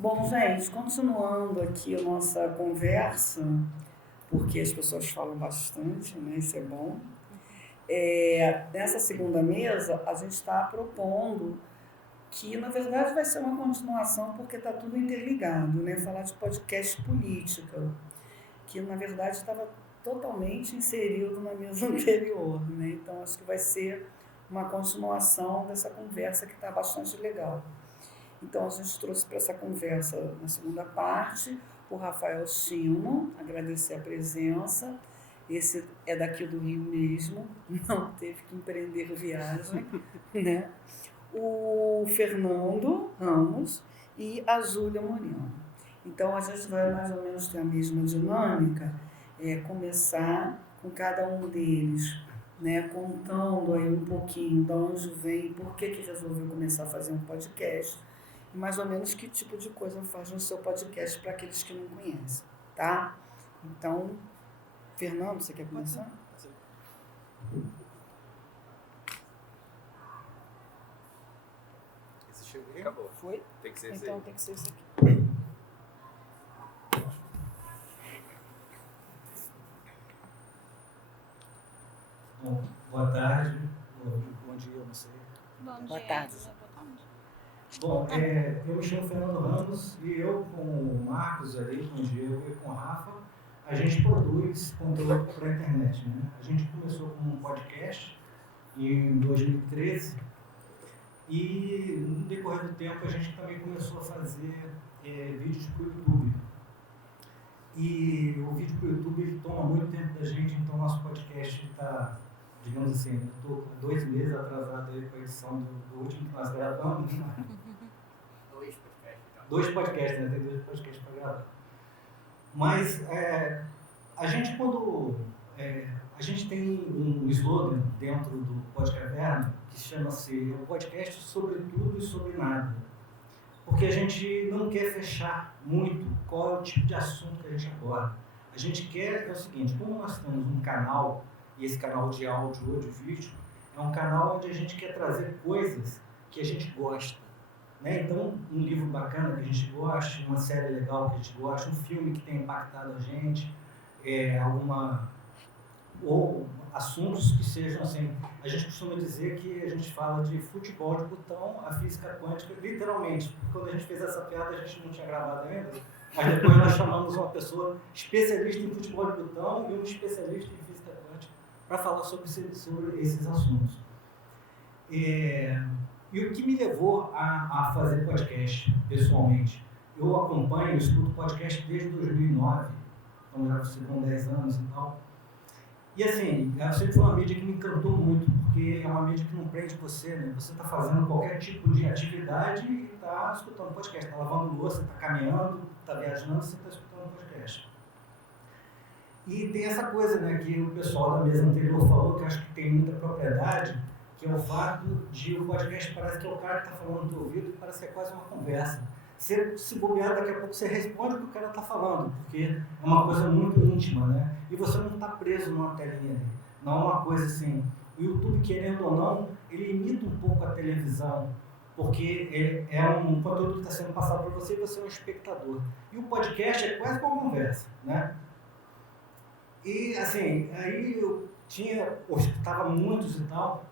Bom, gente, continuando aqui a nossa conversa, porque as pessoas falam bastante, né? Isso é bom. Nessa segunda mesa, a gente está propondo que, na verdade, vai ser uma continuação, porque está tudo interligado, né? Falar de podcast política, que, na verdade, estava totalmente inserido na mesa anterior, né? Então, acho que vai ser uma continuação dessa conversa que está bastante legal. Então, a gente trouxe para essa conversa, na segunda parte, o Rafael Chino, agradecer a presença. Esse é daqui do Rio mesmo, não teve que empreender viagem, né? O Fernando Ramos e a Júlia Moreno. Então, a gente vai mais ou menos ter a mesma dinâmica, começar com cada um deles, né, contando aí um pouquinho de onde vem, por que resolveu começar a fazer um podcast, e mais ou menos que tipo de coisa faz no seu podcast para aqueles que não conhecem, tá? Então, Fernando, você quer começar? Sim. Esse chegou? Acabou. Foi? Tem que ser esse então aí. Tem que ser esse aqui. Bom, boa tarde, bom dia, não sei. Boa tarde. Bom, eu me chamo Fernando Ramos e eu com o Marcos ali, com o Diego e com o Rafa, a gente produz conteúdo para a internet, né? A gente começou com um podcast em 2013 e no decorrer do tempo a gente também começou a fazer vídeos para o YouTube. E o vídeo para o YouTube ele toma muito tempo da gente, então nosso podcast está, digamos assim, eu estou 2 meses atrasado aí com a edição do último que nós gravamos. 2 podcasts, né? Tem 2 podcasts para gravar. Mas a gente a gente tem um slogan dentro do Podcaverna que chama-se o podcast sobre tudo e sobre nada. Porque a gente não quer fechar muito qual é o tipo de assunto que a gente aborda. A gente quer o seguinte, como nós temos um canal, e esse canal de áudio ou de vídeo, é um canal onde a gente quer trazer coisas que a gente gosta. Né? Então, um livro bacana que a gente gosta, uma série legal que a gente gosta, um filme que tenha impactado a gente, ou assuntos que sejam assim, a gente costuma dizer que a gente fala de futebol de botão, a física quântica, literalmente, porque quando a gente fez essa piada a gente não tinha gravado ainda, mas depois nós chamamos uma pessoa especialista em futebol de botão e um especialista em física quântica para falar sobre esses assuntos. E o que me levou a fazer podcast, pessoalmente? Eu acompanho, escuto podcast desde 2009, então já com 10 anos e tal. E assim, sempre foi uma mídia que me encantou muito, porque é uma mídia que não prende você, né? Você está fazendo qualquer tipo de atividade e está escutando podcast, está lavando louça, está caminhando, está viajando, você está escutando podcast. E tem essa coisa, né, que o pessoal da mesa anterior falou, que eu acho que tem muita propriedade, que é o fato de o podcast parece que é o cara que está falando no teu ouvido, e parece que é quase uma conversa. Você se bobear, daqui a pouco você responde o que o cara está falando, porque é uma coisa muito íntima, né? E você não está preso numa telinha ali. Não é uma coisa assim. O YouTube, querendo ou não, ele imita um pouco a televisão, porque é um conteúdo que está sendo passado para você e você é um espectador. E o podcast é quase uma conversa, né? E assim, aí eu escutava muitos e tal,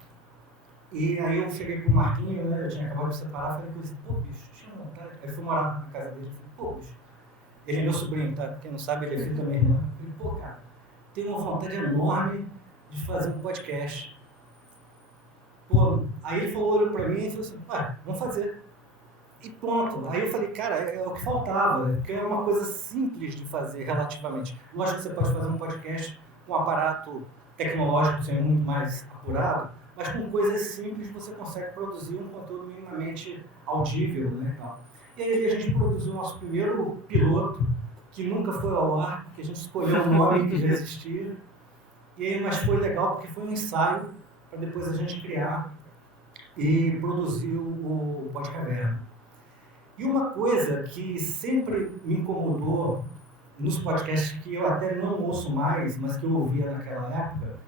e aí eu cheguei pro Marquinhos, né? Eu tinha acabado de separar, falei com ele assim, pô, bicho, tinha vontade. Aí fui morar na casa dele, falei, pô, bicho, ele é meu sobrinho, tá? Quem não sabe, ele é filho da minha irmã. Eu falei, pô, cara, tenho uma vontade enorme de fazer um podcast. Pô, aí ele olhou pra mim e falou assim, vamos fazer. E pronto. Aí eu falei, cara, é o que faltava, porque é uma coisa simples de fazer relativamente. Lógico que você pode fazer um podcast com um aparato tecnológico sendo muito mais apurado, mas com coisas simples você consegue produzir um conteúdo minimamente audível, né? E aí a gente produziu o nosso primeiro piloto, que nunca foi ao ar, porque a gente escolheu um nome que já existia. E aí, mas foi legal porque foi um ensaio para depois a gente criar e produzir o Podcaverna. E uma coisa que sempre me incomodou nos podcasts que eu até não ouço mais, mas que eu ouvia naquela época,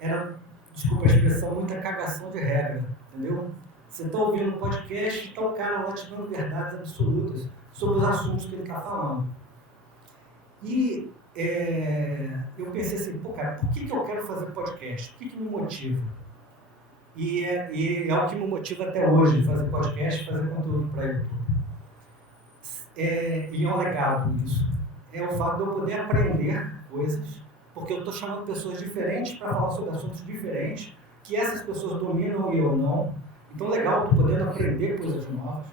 era, desculpa a expressão, muita cagação de regra, entendeu? Você está ouvindo um podcast e está o cara lá te dando verdades absolutas. sobre os assuntos que ele está falando. E eu pensei assim, pô, cara, por que eu quero fazer podcast? O que me motiva? E é o que me motiva até hoje, fazer podcast, fazer conteúdo para YouTube. E é um legado isso. É o fato de eu poder aprender coisas, porque eu estou chamando pessoas diferentes para falar sobre assuntos diferentes, que essas pessoas dominam e eu não. Então, legal, estou podendo aprender coisas novas,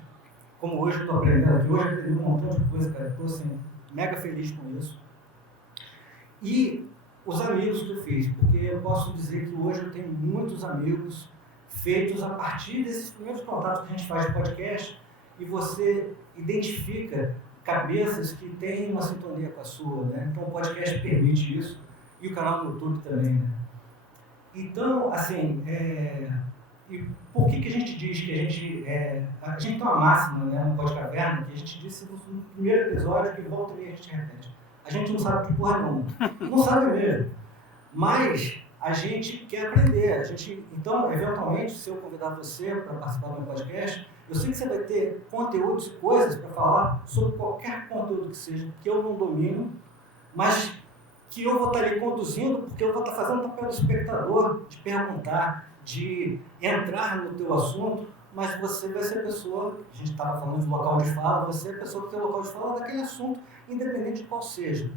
como hoje eu estou aprendendo aqui. Hoje eu aprendi um montão de coisa, cara. Estou assim, mega feliz com isso. E os amigos que eu fiz, porque eu posso dizer que hoje eu tenho muitos amigos feitos a partir desses primeiros contatos que a gente faz de podcast, e você identifica cabeças que têm uma sintonia com a sua, né? Então o podcast permite isso, e o canal no YouTube também, né? Então, assim, e por que a gente diz que a gente tem uma máxima, né, no Podcaverna, que a gente disse no primeiro episódio, que volta e a gente repete. A gente não sabe que porra não. Não sabe mesmo. Mas a gente quer aprender. Então, eventualmente, se eu convidar você para participar do meu podcast, eu sei que você vai ter conteúdos e coisas para falar sobre qualquer conteúdo que seja, que eu não domino, mas que eu vou estar ali conduzindo, porque eu vou estar fazendo o papel do espectador, de perguntar, de entrar no teu assunto, mas você vai ser a pessoa, a gente estava falando de local de fala, você é a pessoa que tem o local de fala daquele assunto, independente de qual seja,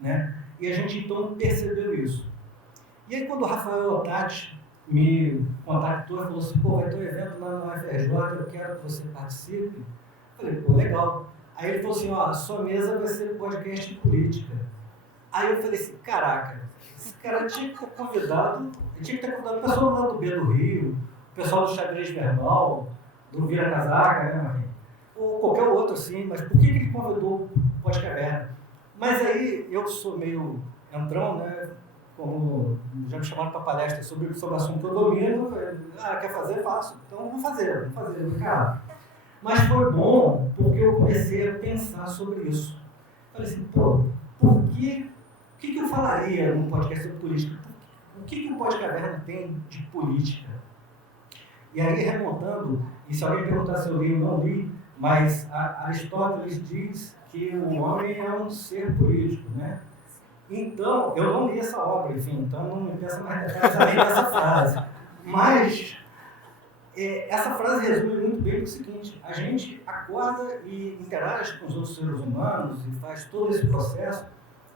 né? E a gente então percebeu isso. E aí quando o Rafael Otati me contactou e falou assim, pô, vai ter um evento lá no UFRJ, eu quero que você participe. Eu falei, pô, legal. Aí ele falou assim, ó, a sua mesa vai ser podcast de política. Aí eu falei assim, caraca, esse cara tinha que ter convidado o pessoal lá do B do Rio, o pessoal do xadrez verbal, do Vira Casaca, né, Marinho? Ou qualquer outro assim, mas por que ele convidou o Podcaverna? Mas aí eu sou meio entrão, né? Como já me chamaram para palestra sobre assunto que eu domino, quer fazer? Faço. Então vamos fazer, cara. Mas foi bom porque eu comecei a pensar sobre isso. Falei assim, pô, por que o que eu falaria num podcast sobre política? O que o Podcaverna tem de política? E aí, remontando, e se alguém perguntar se eu li ou não li, mas Aristóteles diz que o homem é um ser político, né? Então, eu não li essa obra, enfim, então não me peça mais detalhes além dessa frase. Mas essa frase resume muito bem o seguinte: a gente acorda e interage com os outros seres humanos e faz todo esse processo,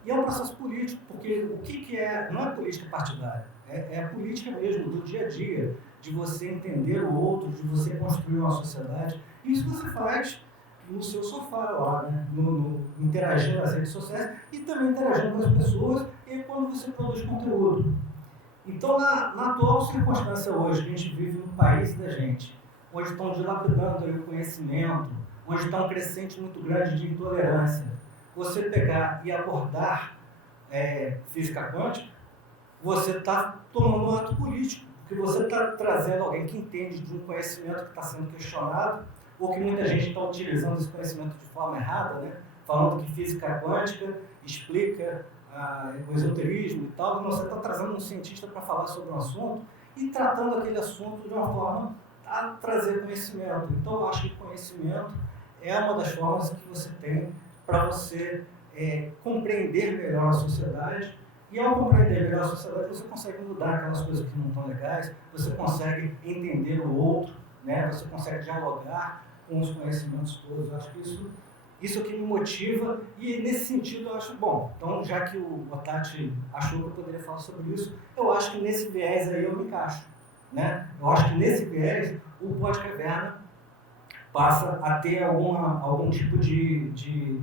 e é um processo político, porque o que é, não é política partidária, é a política mesmo, do dia a dia, de você entender o outro, de você construir uma sociedade. E isso você faz no seu sofá lá, né? Interagindo nas redes sociais e também interagindo com as pessoas e quando você produz conteúdo. Então, na atual circunstância hoje, que a gente vive no país da gente, onde estão dilapidando aí o conhecimento, onde está um crescente muito grande de intolerância, você pegar e abordar física quântica, você está tomando um ato político, porque você está trazendo alguém que entende de um conhecimento que está sendo questionado, ou que muita gente está utilizando esse conhecimento de forma errada, né? Falando que física quântica explica o esoterismo e tal, e você está trazendo um cientista para falar sobre um assunto e tratando aquele assunto de uma forma a trazer conhecimento. Então, eu acho que conhecimento é uma das formas que você tem para você compreender melhor a sociedade, e ao compreender melhor a sociedade, você consegue mudar aquelas coisas que não estão legais, você consegue entender o outro, né? Você consegue dialogar com os conhecimentos todos. Eu acho que isso que me motiva, e nesse sentido eu acho bom. Então, já que o Otati achou que eu poderia falar sobre isso, eu acho que nesse viés aí eu me encaixo, né? Eu acho que nesse viés o Podcaverna passa a ter algum tipo de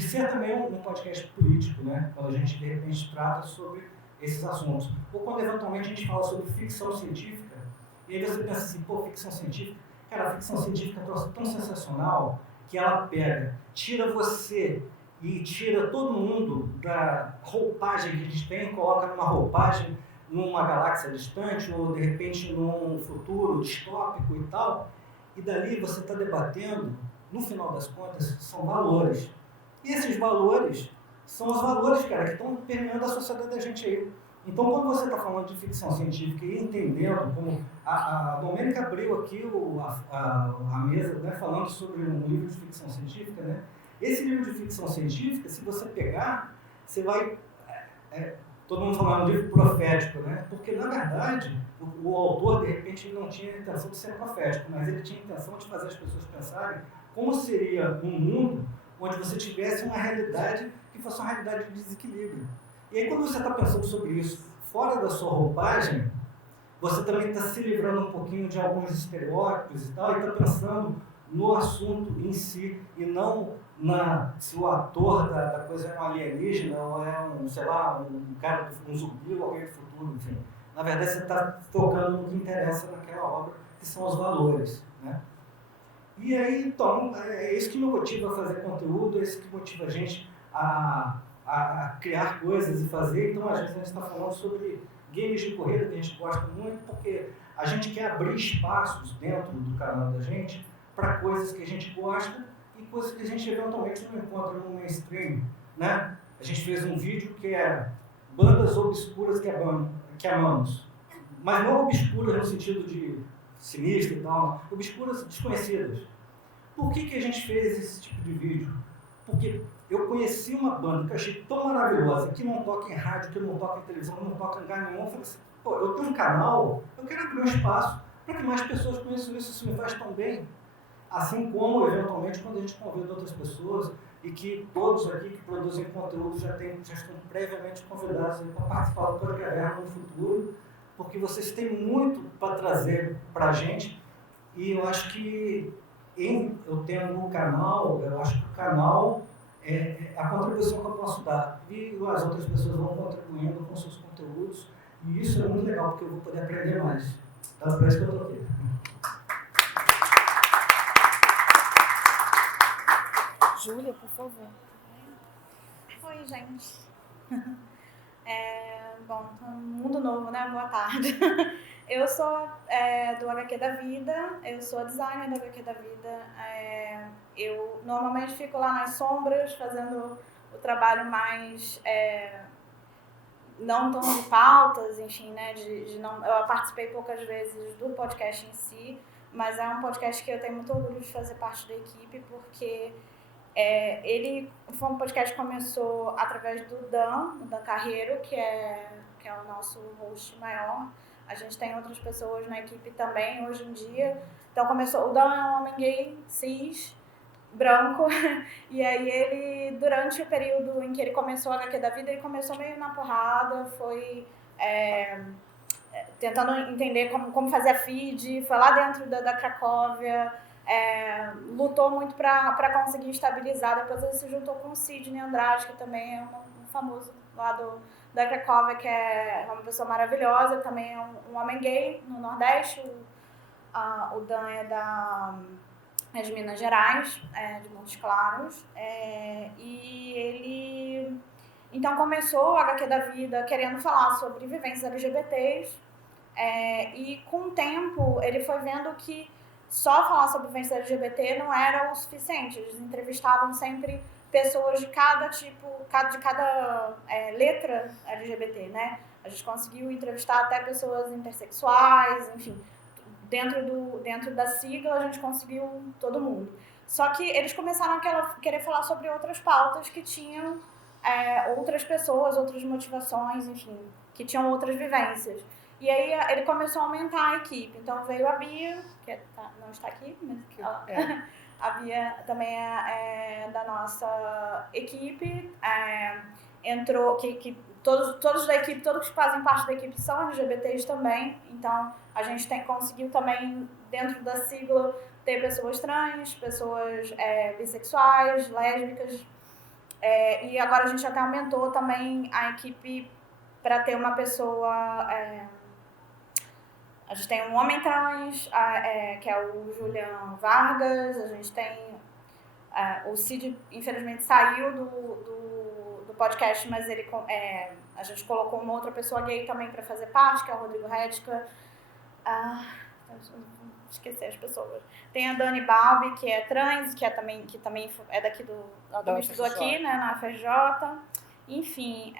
ser também um podcast político, né? Quando a gente de repente trata sobre esses assuntos. Ou quando eventualmente a gente fala sobre ficção científica, e aí você pensa assim, pô, ficção científica? Cara, a ficção científica é um troço tão sensacional que ela tira você e tira todo mundo da roupagem que a gente tem, coloca numa roupagem, numa galáxia distante, ou de repente num futuro distópico e tal, e dali você está debatendo, no final das contas, são valores. E esses valores são os valores, cara, que estão permeando a sociedade da gente aí. Então, quando você está falando de ficção científica e entendendo como a Domênica abriu aqui a mesa, né, falando sobre um livro de ficção científica, né? Esse livro de ficção científica, se você pegar, você vai... todo mundo falando de livro profético, né? Porque, na verdade, o autor, de repente, ele não tinha a intenção de ser profético, mas ele tinha a intenção de fazer as pessoas pensarem como seria um mundo onde você tivesse uma realidade que fosse uma realidade de desequilíbrio. E aí, quando você está pensando sobre isso fora da sua roupagem, você também está se livrando um pouquinho de alguns estereótipos e tal, e está pensando no assunto em si, e não se o ator da coisa é um alienígena, ou é um cara, um zumbi, ou alguém do futuro, enfim. Na verdade, você está focando no que interessa naquela obra, que são os valores, né? E aí, então, é isso que me motiva a fazer conteúdo, é isso que motiva a gente a criar coisas e fazer. Então, às vezes, a gente está falando sobre games de corrida, que a gente gosta muito, porque a gente quer abrir espaços dentro do canal da gente para coisas que a gente gosta e coisas que a gente eventualmente não encontra no mainstream, né? A gente fez um vídeo que é bandas obscuras que amamos, mas não obscuras no sentido de sinistro e tal, obscuras desconhecidas. Por que a gente fez esse tipo de vídeo? Porque eu conheci uma banda que eu achei tão maravilhosa, que não toca em rádio, que não toca em televisão, não toca em lugar nenhum. Eu falei assim, pô, eu tenho um canal, eu quero abrir um espaço para que mais pessoas conheçam isso me faz tão bem. Assim como, eventualmente, quando a gente convida outras pessoas e que todos aqui que produzem conteúdo já estão previamente convidados para participar do Podcaverna no futuro, porque vocês têm muito para trazer para a gente e eu acho que eu tendo um canal, eu acho que o canal é a contribuição que eu posso dar. E as outras pessoas vão contribuindo com seus conteúdos. E isso é muito legal, porque eu vou poder aprender mais. Então, por isso que eu estou aqui. Júlia, por favor. Oi, gente. Bom, mundo novo, né? Boa tarde. Eu sou do HQ da Vida, eu sou designer do HQ da Vida. Eu normalmente fico lá nas sombras, fazendo o trabalho mais... não tão de pautas, enfim, né? Eu participei poucas vezes do podcast em si, mas é um podcast que eu tenho muito orgulho de fazer parte da equipe, porque ele foi um podcast que começou através do Dan Carreiro, que é o nosso host maior. A gente tem outras pessoas na equipe também, hoje em dia. Então o Dan é um homem gay, cis, branco, e aí ele, durante o período em que ele começou a HQ da Vida, ele começou meio na porrada, foi tentando entender como fazer a feed, foi lá dentro da Cracóvia, lutou muito para conseguir estabilizar. Depois ele se juntou com o Sidney Andrade, que também é um famoso lá da Cracóvia, que é uma pessoa maravilhosa, também é um homem gay no Nordeste. O Dan é de Minas Gerais, de Montes Claros, e ele então começou o HQ da Vida querendo falar sobre vivências LGBTs, e com o tempo ele foi vendo que só falar sobre vivência LGBT não era o suficiente. Eles entrevistavam sempre pessoas de cada tipo, de cada letra LGBT, né? A gente conseguiu entrevistar até pessoas intersexuais, enfim. Dentro da sigla, a gente conseguiu todo mundo. Só que eles começaram a querer falar sobre outras pautas que tinham outras pessoas, outras motivações, enfim, que tinham outras vivências. E aí ele começou a aumentar a equipe. Então veio a Bia, que não está aqui, mas a Bia também é da nossa equipe. Entrou, que todos da equipe, todos que fazem parte da equipe são LGBTs também. Então a gente conseguiu também, dentro da sigla, ter pessoas trans, pessoas bissexuais, lésbicas. E agora a gente até aumentou também a equipe para ter uma pessoa... a gente tem um homem trans, que é o Julian Vargas. A gente tem... o Cid, infelizmente, saiu do podcast, mas a gente colocou uma outra pessoa gay também para fazer parte, que é o Rodrigo Redka. Esqueci as pessoas. Tem a Dani Balbi, que é trans, que também é daqui do estudou aqui, né, na FRJ. Enfim,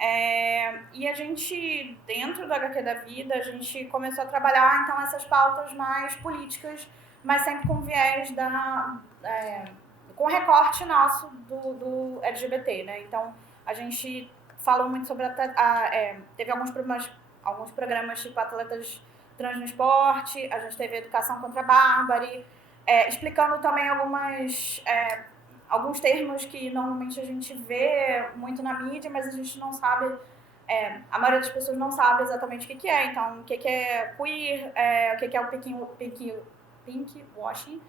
e a gente, dentro do HQ da Vida, a gente começou a trabalhar, então, essas pautas mais políticas, mas sempre com viés com recorte nosso do LGBT, né? Então, a gente falou muito sobre teve alguns programas tipo Atletas Trans no Esporte, a gente teve Educação contra a Bárbara, explicando também alguns termos que normalmente a gente vê muito na mídia, mas a gente não sabe, a maioria das pessoas não sabe exatamente o que é. Então, o que é queer, o que é o pink washing,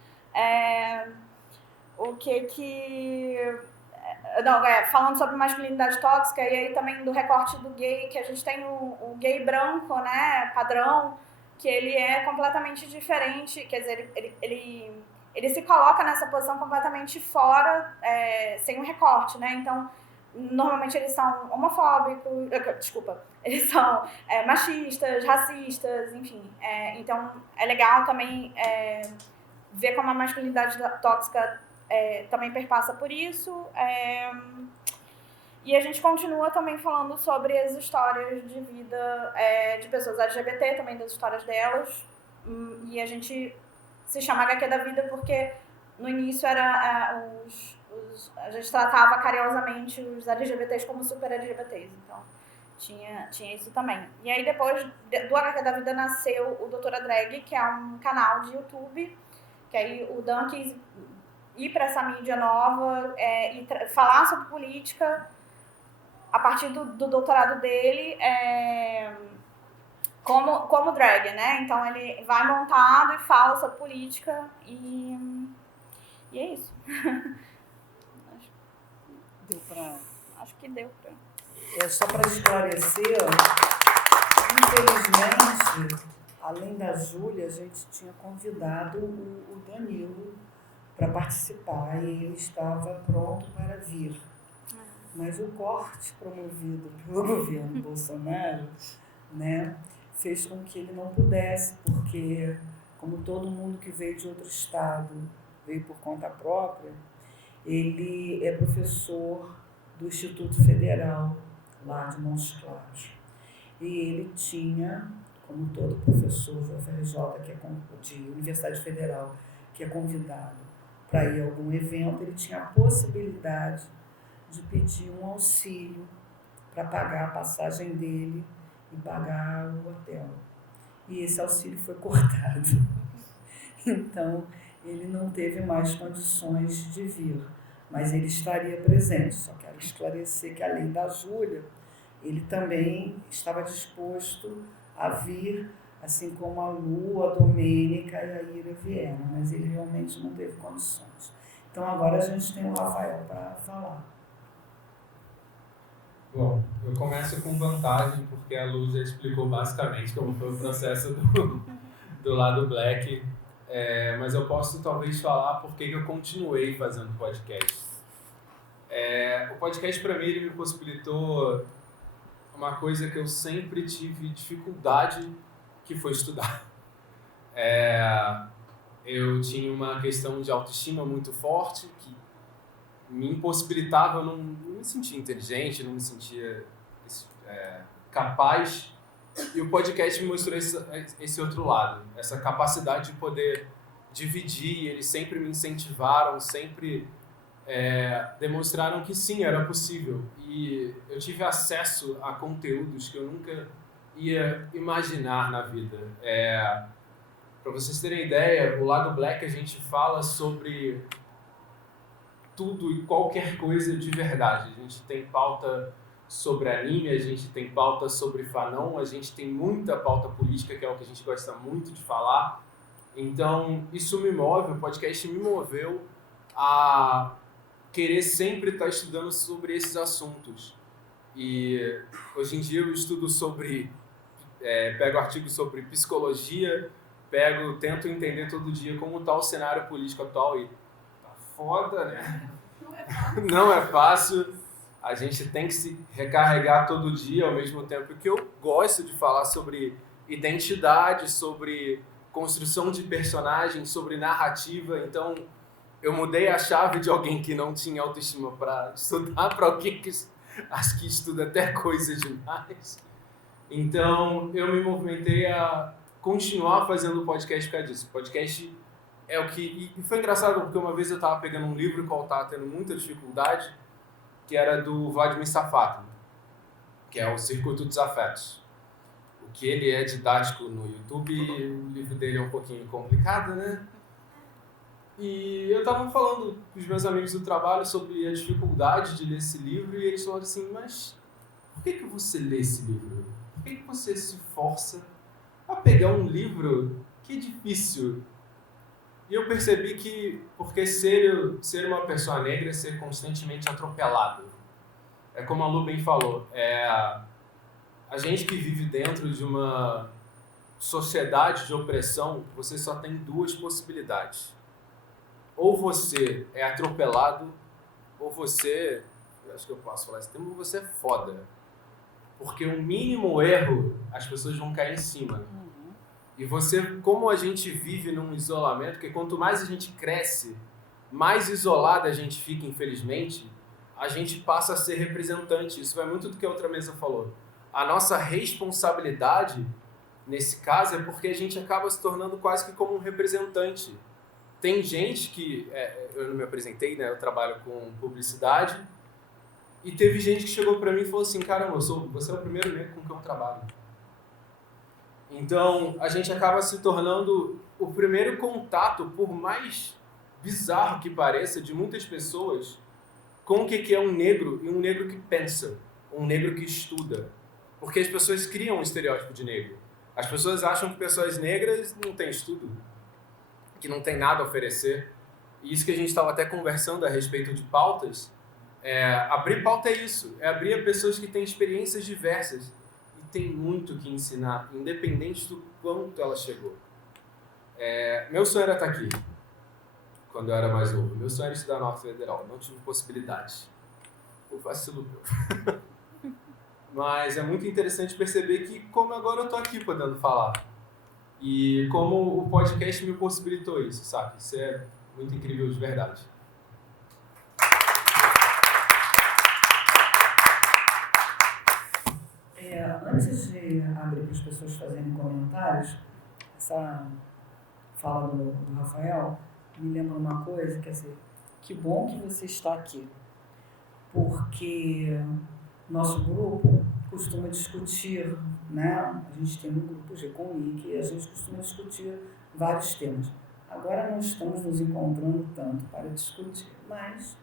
falando sobre masculinidade tóxica, e aí também do recorte do gay, que a gente tem o gay branco, né, padrão, que ele é completamente diferente, quer dizer, ele se coloca nessa posição completamente fora, sem um recorte, né? Então, normalmente eles são homofóbicos, eles são machistas, racistas, enfim. Então, é legal também ver como a masculinidade tóxica também perpassa por isso. E a gente continua também falando sobre as histórias de vida de pessoas LGBT, também das histórias delas. E a gente se chama HQ da Vida porque no início a gente tratava carinhosamente os LGBTs como super LGBTs, então tinha isso também. E aí depois do HQ da Vida nasceu o Doutora Drag, que é um canal de YouTube, que aí o Dan quis ir para essa mídia nova e falar sobre política a partir do doutorado dele, como drag, né? Então ele vai montado e fala sobre política e é isso. Acho que deu pra... Só para esclarecer, infelizmente, além da Júlia, a gente tinha convidado o Danilo para participar e ele estava pronto para vir. Mas o corte promovido pelo governo Bolsonaro, né, fez com que ele não pudesse, porque, como todo mundo que veio de outro estado veio por conta própria, ele é professor do Instituto Federal, lá de Montes Claros. E ele tinha, como todo professor de UFRJ, que é de Universidade Federal, que é convidado para ir a algum evento, ele tinha a possibilidade de pedir um auxílio para pagar a passagem dele e pagar o hotel. E esse auxílio foi cortado. Então, ele não teve mais condições de vir, mas ele estaria presente. Só quero esclarecer que, além da Júlia, ele também estava disposto a vir, assim como a Lu, a Domênica e a Ira vieram, mas ele realmente não teve condições. Então, agora a gente tem o Rafael para falar. Bom, eu começo com vantagem, porque a Lu já explicou basicamente como foi o processo do lado Black, mas eu posso talvez falar por que eu continuei fazendo podcast. O podcast, para mim, ele me possibilitou uma coisa que eu sempre tive dificuldade, que foi estudar. Eu tinha uma questão de autoestima muito forte, que me impossibilitava, eu não me sentia inteligente, não me sentia capaz. E o podcast me mostrou esse outro lado, essa capacidade de poder dividir. Eles sempre me incentivaram, sempre demonstraram que sim, era possível. E eu tive acesso a conteúdos que eu nunca ia imaginar na vida. Para vocês terem ideia, o lado Black a gente fala sobre tudo e qualquer coisa de verdade. A gente tem pauta sobre anime, a gente tem pauta sobre fanon, a gente tem muita pauta política, que é o que a gente gosta muito de falar. Então, isso me move, o podcast me moveu a querer sempre estar estudando sobre esses assuntos. E hoje em dia eu estudo pego artigos sobre psicologia, tento entender todo dia como está o cenário político atual e tá foda, né? Não é fácil. A gente tem que se recarregar todo dia, ao mesmo tempo que eu gosto de falar sobre identidade, sobre construção de personagem, sobre narrativa. Então, eu mudei a chave de alguém que não tinha autoestima para estudar para alguém que acho que estuda até coisa demais. Então, eu me movimentei a continuar fazendo o podcast por causa disso. O podcast é o que... E foi engraçado, porque uma vez eu estava pegando um livro que eu estava tendo muita dificuldade, que era do Vladimir Safatli, que é o Circuito dos Afetos. O que ele é didático no YouTube, o livro dele é um pouquinho complicado, né? E eu estava falando com os meus amigos do trabalho sobre a dificuldade de ler esse livro, e eles falaram assim, mas por que você lê esse livro? Por que você se força a pegar um livro que é difícil? E eu percebi que, porque ser uma pessoa negra é ser constantemente atropelado. É como a Lu bem falou, a gente que vive dentro de uma sociedade de opressão, você só tem duas possibilidades. Ou você é atropelado, ou você, eu acho que eu posso falar esse termo, ou você é foda. Porque o mínimo erro, as pessoas vão cair em cima. E você, como a gente vive num isolamento, porque quanto mais a gente cresce, mais isolada a gente fica, infelizmente, a gente passa a ser representante. Isso vai muito do que a outra mesa falou. A nossa responsabilidade, nesse caso, é porque a gente acaba se tornando quase que como um representante. Tem gente que, eu não me apresentei, né? Eu trabalho com publicidade, e teve gente que chegou pra mim e falou assim, caramba, você é o primeiro negro com quem eu trabalho. Então, a gente acaba se tornando o primeiro contato, por mais bizarro que pareça, de muitas pessoas, com o que é um negro, e um negro que pensa, um negro que estuda. Porque as pessoas criam um estereótipo de negro. As pessoas acham que pessoas negras não têm estudo, que não tem nada a oferecer. E isso que a gente estava até conversando a respeito de pautas, abrir pauta é isso, é abrir a pessoas que têm experiências diversas e tem muito que ensinar, independente do quanto ela chegou. Meu sonho era estar aqui, quando eu era mais novo. Meu sonho era estudar na Norte Federal, não tive possibilidade. Por vacilo meu. Mas é muito interessante perceber que como agora eu estou aqui podendo falar. E como o podcast me possibilitou isso, sabe? Isso é muito incrível de verdade. Antes de abrir para as pessoas fazerem comentários, essa fala do Rafael me lembra uma coisa, quer dizer, que bom que você está aqui, porque nosso grupo costuma discutir, né? A gente tem um grupo GCOMIC e a gente costuma discutir vários temas. Agora não estamos nos encontrando tanto para discutir, mas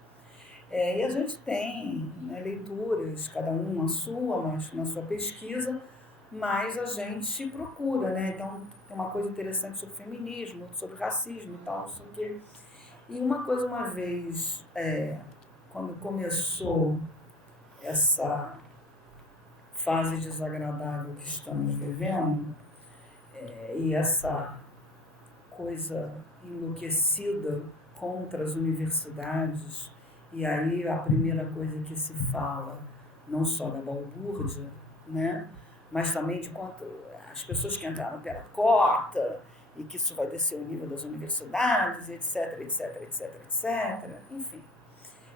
e a gente tem, né, leituras, cada um a sua, mas na sua pesquisa, mas a gente procura, né? Então tem uma coisa interessante sobre feminismo, sobre racismo e tal, não sei o quê. E uma coisa, uma vez, quando começou essa fase desagradável que estamos vivendo, e essa coisa enlouquecida contra as universidades, e aí a primeira coisa que se fala, não só da balbúrdia, né, mas também de quanto as pessoas que entraram pela cota, e que isso vai descer o nível das universidades, etc, etc, etc, etc, enfim.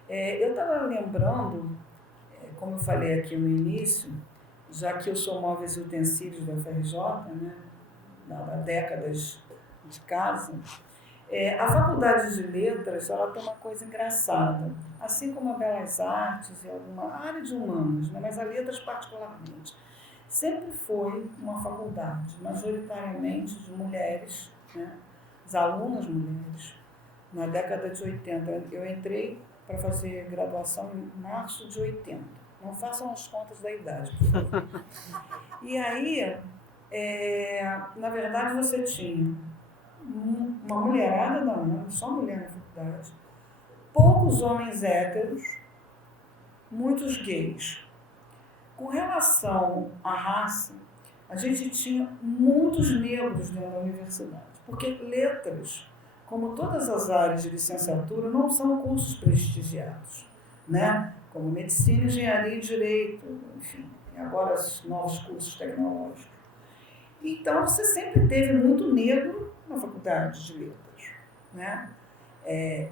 Eu estava lembrando, como eu falei aqui no início, já que eu sou móveis e utensílios da UFRJ, né, há décadas de casa, a Faculdade de Letras, ela tem uma coisa engraçada, assim como a Belas Artes e alguma área de humanos, né, mas a Letras particularmente, sempre foi uma faculdade, majoritariamente de mulheres, né, as alunas mulheres. Na década de 80, eu entrei para fazer graduação em março de 80. Não façam as contas da idade, por favor. E aí, na verdade, você tinha uma mulherada, não, só mulher na faculdade, poucos homens héteros, muitos gays. Com relação à raça, a gente tinha muitos negros dentro da universidade, porque letras, como todas as áreas de licenciatura, não são cursos prestigiados, né? Como medicina, engenharia e direito, enfim, agora os novos cursos tecnológicos. Então, você sempre teve muito negro na faculdade de letras, né?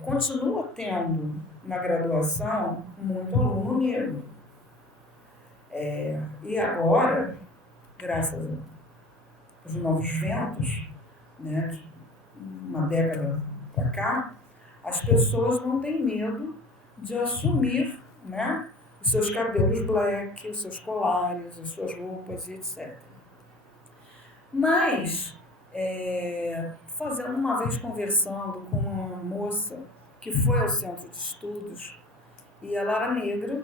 Continua tendo, na graduação, muito aluno negro, E agora, graças aos novos ventos, né, uma década para cá, as pessoas não têm medo de assumir, né, os seus cabelos black, os seus colares, as suas roupas e etc. Mas, uma vez conversando com uma moça que foi ao centro de estudos, e ela era negra,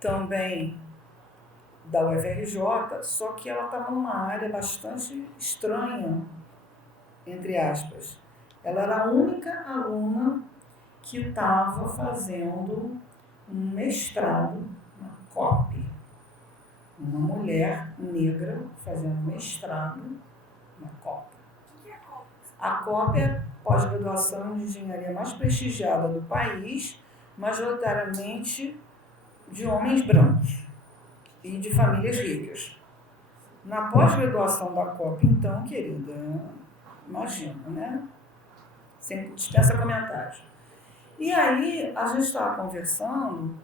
também da UFRJ, só que ela estava numa área bastante estranha, entre aspas. Ela era a única aluna que estava fazendo um mestrado na COP. Uma mulher negra fazendo mestrado na COP. O que é COP? A COP é a pós-graduação de engenharia mais prestigiada do país, majoritariamente de homens brancos e de famílias ricas. Na pós-graduação da COP, então, querida, imagina, né? Sem dispensa comentários. E aí, a gente estava conversando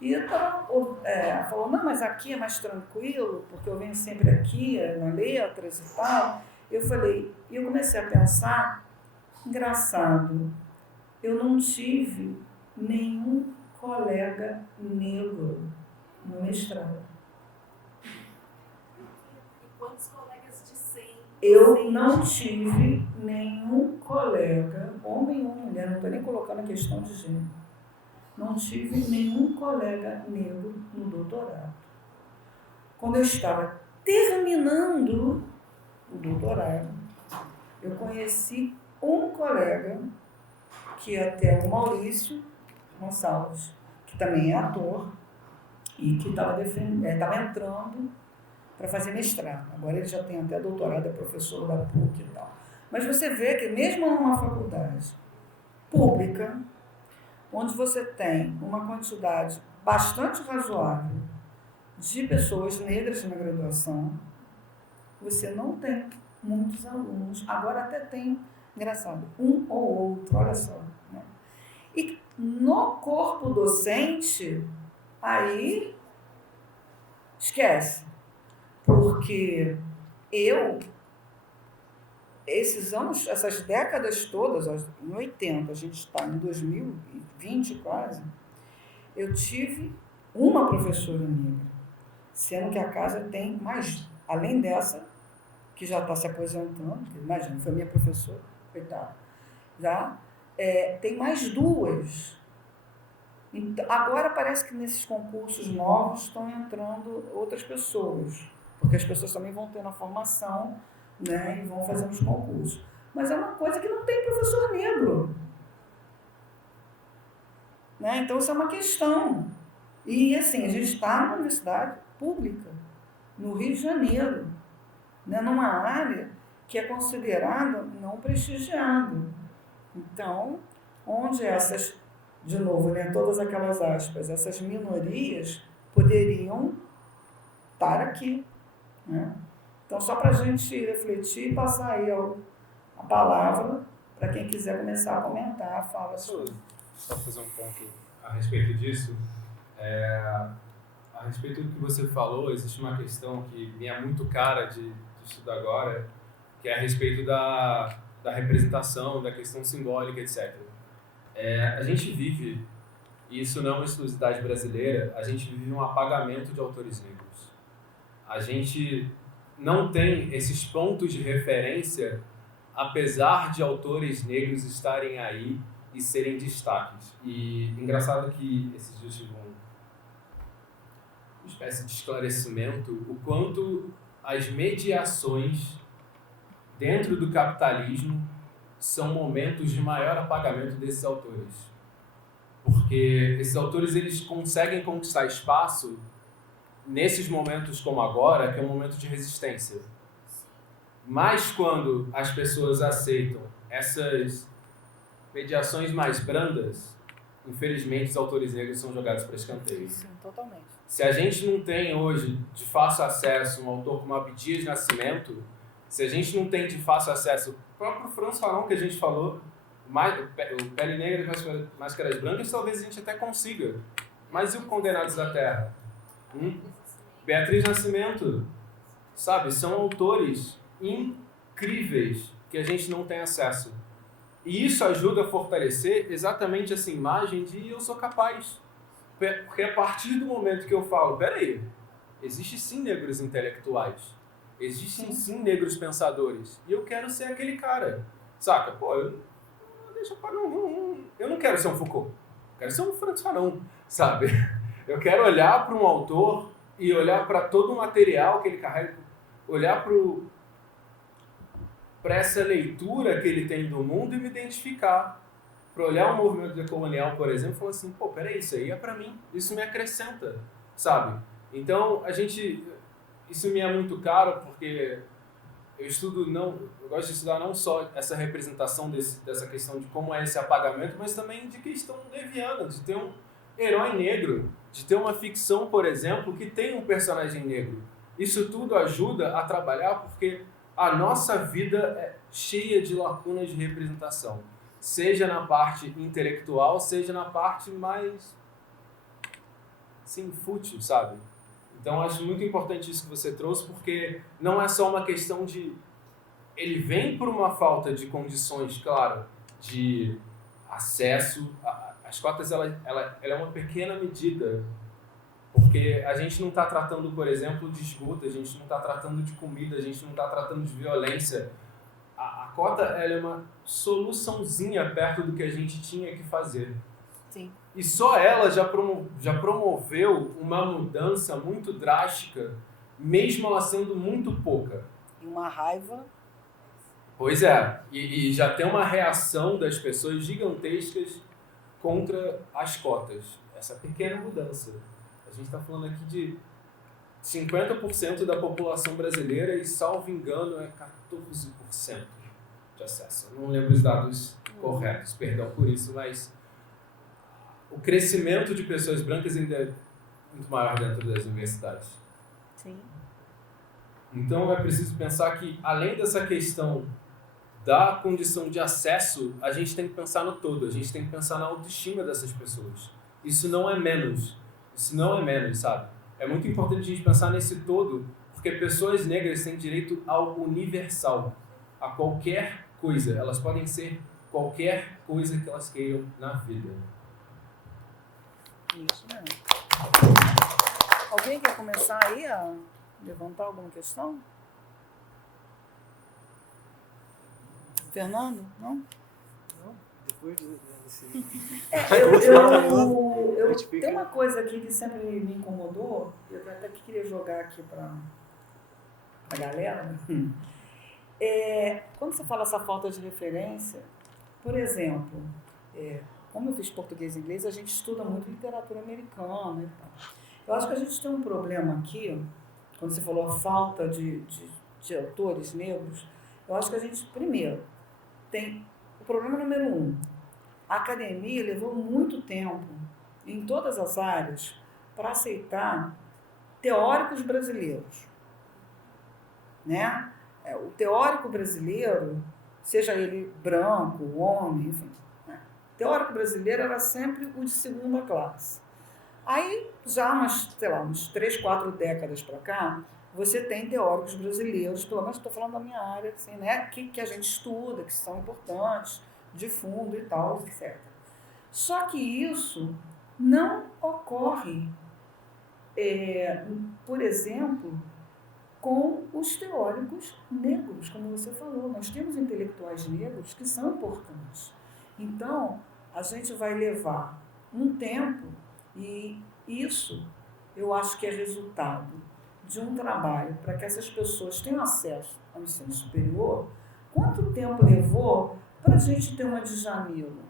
e ela falou, não, mas aqui é mais tranquilo, porque eu venho sempre aqui, nas letras e tal. Eu comecei a pensar, engraçado, eu não tive nenhum colega negro no mestrado. E quantos colegas de 100? Eu não tive nenhum colega, homem ou mulher, não estou nem colocando a questão de gênero, não tive nenhum colega negro no doutorado. Quando eu estava terminando o doutorado, eu conheci um colega, que é até o Maurício Gonçalves, que também é ator, e que estava entrando para fazer mestrado. Agora ele já tem até doutorado, é professor da PUC e tal. Mas você vê que mesmo numa faculdade pública, onde você tem uma quantidade bastante razoável de pessoas negras na graduação, você não tem muitos alunos. Agora até tem, engraçado, um ou outro, olha só. Né? E no corpo docente, aí esquece. Porque esses anos, essas décadas todas, em 80, a gente está em 2020 quase, eu tive uma professora negra, sendo que a casa tem mais, além dessa, que já está se aposentando, imagina, foi minha professora, coitada, já, tem mais duas. Então, agora parece que nesses concursos novos estão entrando outras pessoas, porque as pessoas também vão ter na formação, né, e vão fazendo os concursos. Mas é uma coisa que não tem professor negro. Né? Então, isso é uma questão. E, assim, a gente está numa universidade pública, no Rio de Janeiro, né, numa área que é considerada não prestigiada. Então, onde essas, de novo, né, todas aquelas aspas, essas minorias poderiam estar aqui. Né? Então, só para a gente refletir e passar aí a palavra para quem quiser começar a comentar, fala sobre. Só fazer um ponto a respeito disso. A respeito do que você falou, existe uma questão que me é muito cara de estudar agora, que é a respeito da representação, da questão simbólica, etc. A gente vive, e isso não é uma exclusividade brasileira, a gente vive um apagamento de autores negros. A gente não tem esses pontos de referência, apesar de autores negros estarem aí e serem destaques. E engraçado que esses dias tive uma espécie de esclarecimento, o quanto as mediações dentro do capitalismo são momentos de maior apagamento desses autores. Porque esses autores, eles conseguem conquistar espaço nesses momentos como agora, que é um momento de resistência. Mas quando as pessoas aceitam essas mediações mais brandas, infelizmente os autores negros são jogados para escanteio. Sim, totalmente. Se a gente não tem hoje de fácil acesso um autor como Abdias Nascimento, se a gente não tem de fácil acesso o próprio Franz Fanon, que a gente falou, o Pele Negra e Máscaras Brancas, talvez a gente até consiga Mas e o Condenados da Terra? Beatriz Nascimento, sabe? São autores incríveis que a gente não tem acesso. E isso ajuda a fortalecer exatamente essa imagem de eu sou capaz. Porque a partir do momento que eu falo, peraí, existem sim negros intelectuais, existem sim negros pensadores, e eu quero ser aquele cara, saca? Pô, eu não quero ser um Foucault, eu quero ser um Franz Fanon, sabe? Eu quero olhar para um autor e olhar para todo o material que ele carrega, olhar para essa leitura que ele tem do mundo e me identificar. Para olhar o movimento decolonial, por exemplo, e falar assim, pô, peraí, isso aí é para mim, isso me acrescenta, sabe? Então, isso me é muito caro porque eu gosto de estudar não só essa representação dessa questão de como é esse apagamento, mas também de questão leviana, de ter um herói negro, de ter uma ficção, por exemplo, que tem um personagem negro. Isso tudo ajuda a trabalhar porque a nossa vida é cheia de lacunas de representação. Seja na parte intelectual, seja na parte mais, sim, fútil, sabe? Então, acho muito importante isso que você trouxe, porque não é só uma questão de... Ele vem por uma falta de condições, claro, de acesso. As cotas, ela é uma pequena medida, porque a gente não está tratando, por exemplo, de esgoto, a gente não está tratando de comida, a gente não está tratando de violência. A cota ela é uma soluçãozinha perto do que a gente tinha que fazer. Sim. E só ela já promoveu uma mudança muito drástica, mesmo ela sendo muito pouca. E uma raiva. Pois é, e já tem uma reação das pessoas gigantescas contra as cotas. Essa pequena mudança. A gente está falando aqui de 50% da população brasileira e, salvo engano, é 14% de acesso. Eu não lembro os dados corretos, perdão por isso, mas o crescimento de pessoas brancas ainda é muito maior dentro das universidades. Sim. Então é preciso pensar que, além dessa questão da condição de acesso, a gente tem que pensar no todo, a gente tem que pensar na autoestima dessas pessoas. Isso não é menos, sabe? É muito importante a gente pensar nesse todo, porque pessoas negras têm direito ao universal, a qualquer coisa. Elas podem ser qualquer coisa que elas queiram na vida. Isso mesmo. Alguém quer começar aí a levantar alguma questão? Fernando? Não? Não, depois desse... Tem uma coisa aqui que sempre me incomodou, eu até que queria jogar aqui para a galera. Quando você fala essa falta de referência, por exemplo, como eu fiz português e inglês, a gente estuda muito literatura americana e tal. Eu acho que a gente tem um problema aqui, quando você falou a falta de autores negros, eu acho que a gente, primeiro, tem o problema número 1. A academia levou muito tempo, em todas as áreas, para aceitar teóricos brasileiros. Né? O teórico brasileiro, seja ele branco, homem, enfim, né? O teórico brasileiro era sempre o de segunda classe. Aí, já uns 3, 4 décadas para cá, você tem teóricos brasileiros, pelo menos estou falando da minha área, assim, né? que a gente estuda, que são importantes, de fundo e tal, etc. Só que isso não ocorre, por exemplo, com os teóricos negros, como você falou. Nós temos intelectuais negros que são importantes. Então, a gente vai levar um tempo, e isso eu acho que é resultado de um trabalho para que essas pessoas tenham acesso ao ensino superior. Quanto tempo levou para a gente ter uma Djamila?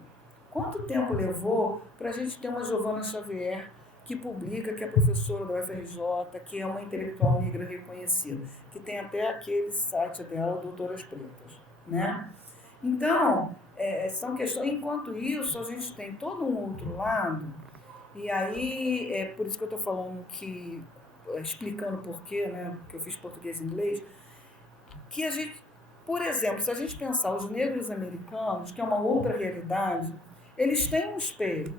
Quanto tempo levou para a gente ter uma Giovana Xavier, que publica, que é professora da UFRJ, que é uma intelectual negra reconhecida, que tem até aquele site dela, Doutoras Pretas, né? Então, são questões... Enquanto isso, a gente tem todo um outro lado, e aí, é por isso que eu estou falando que, explicando por quê, né, que eu fiz português e inglês, que a gente, por exemplo, se a gente pensar os negros americanos, que é uma outra realidade, eles têm um espelho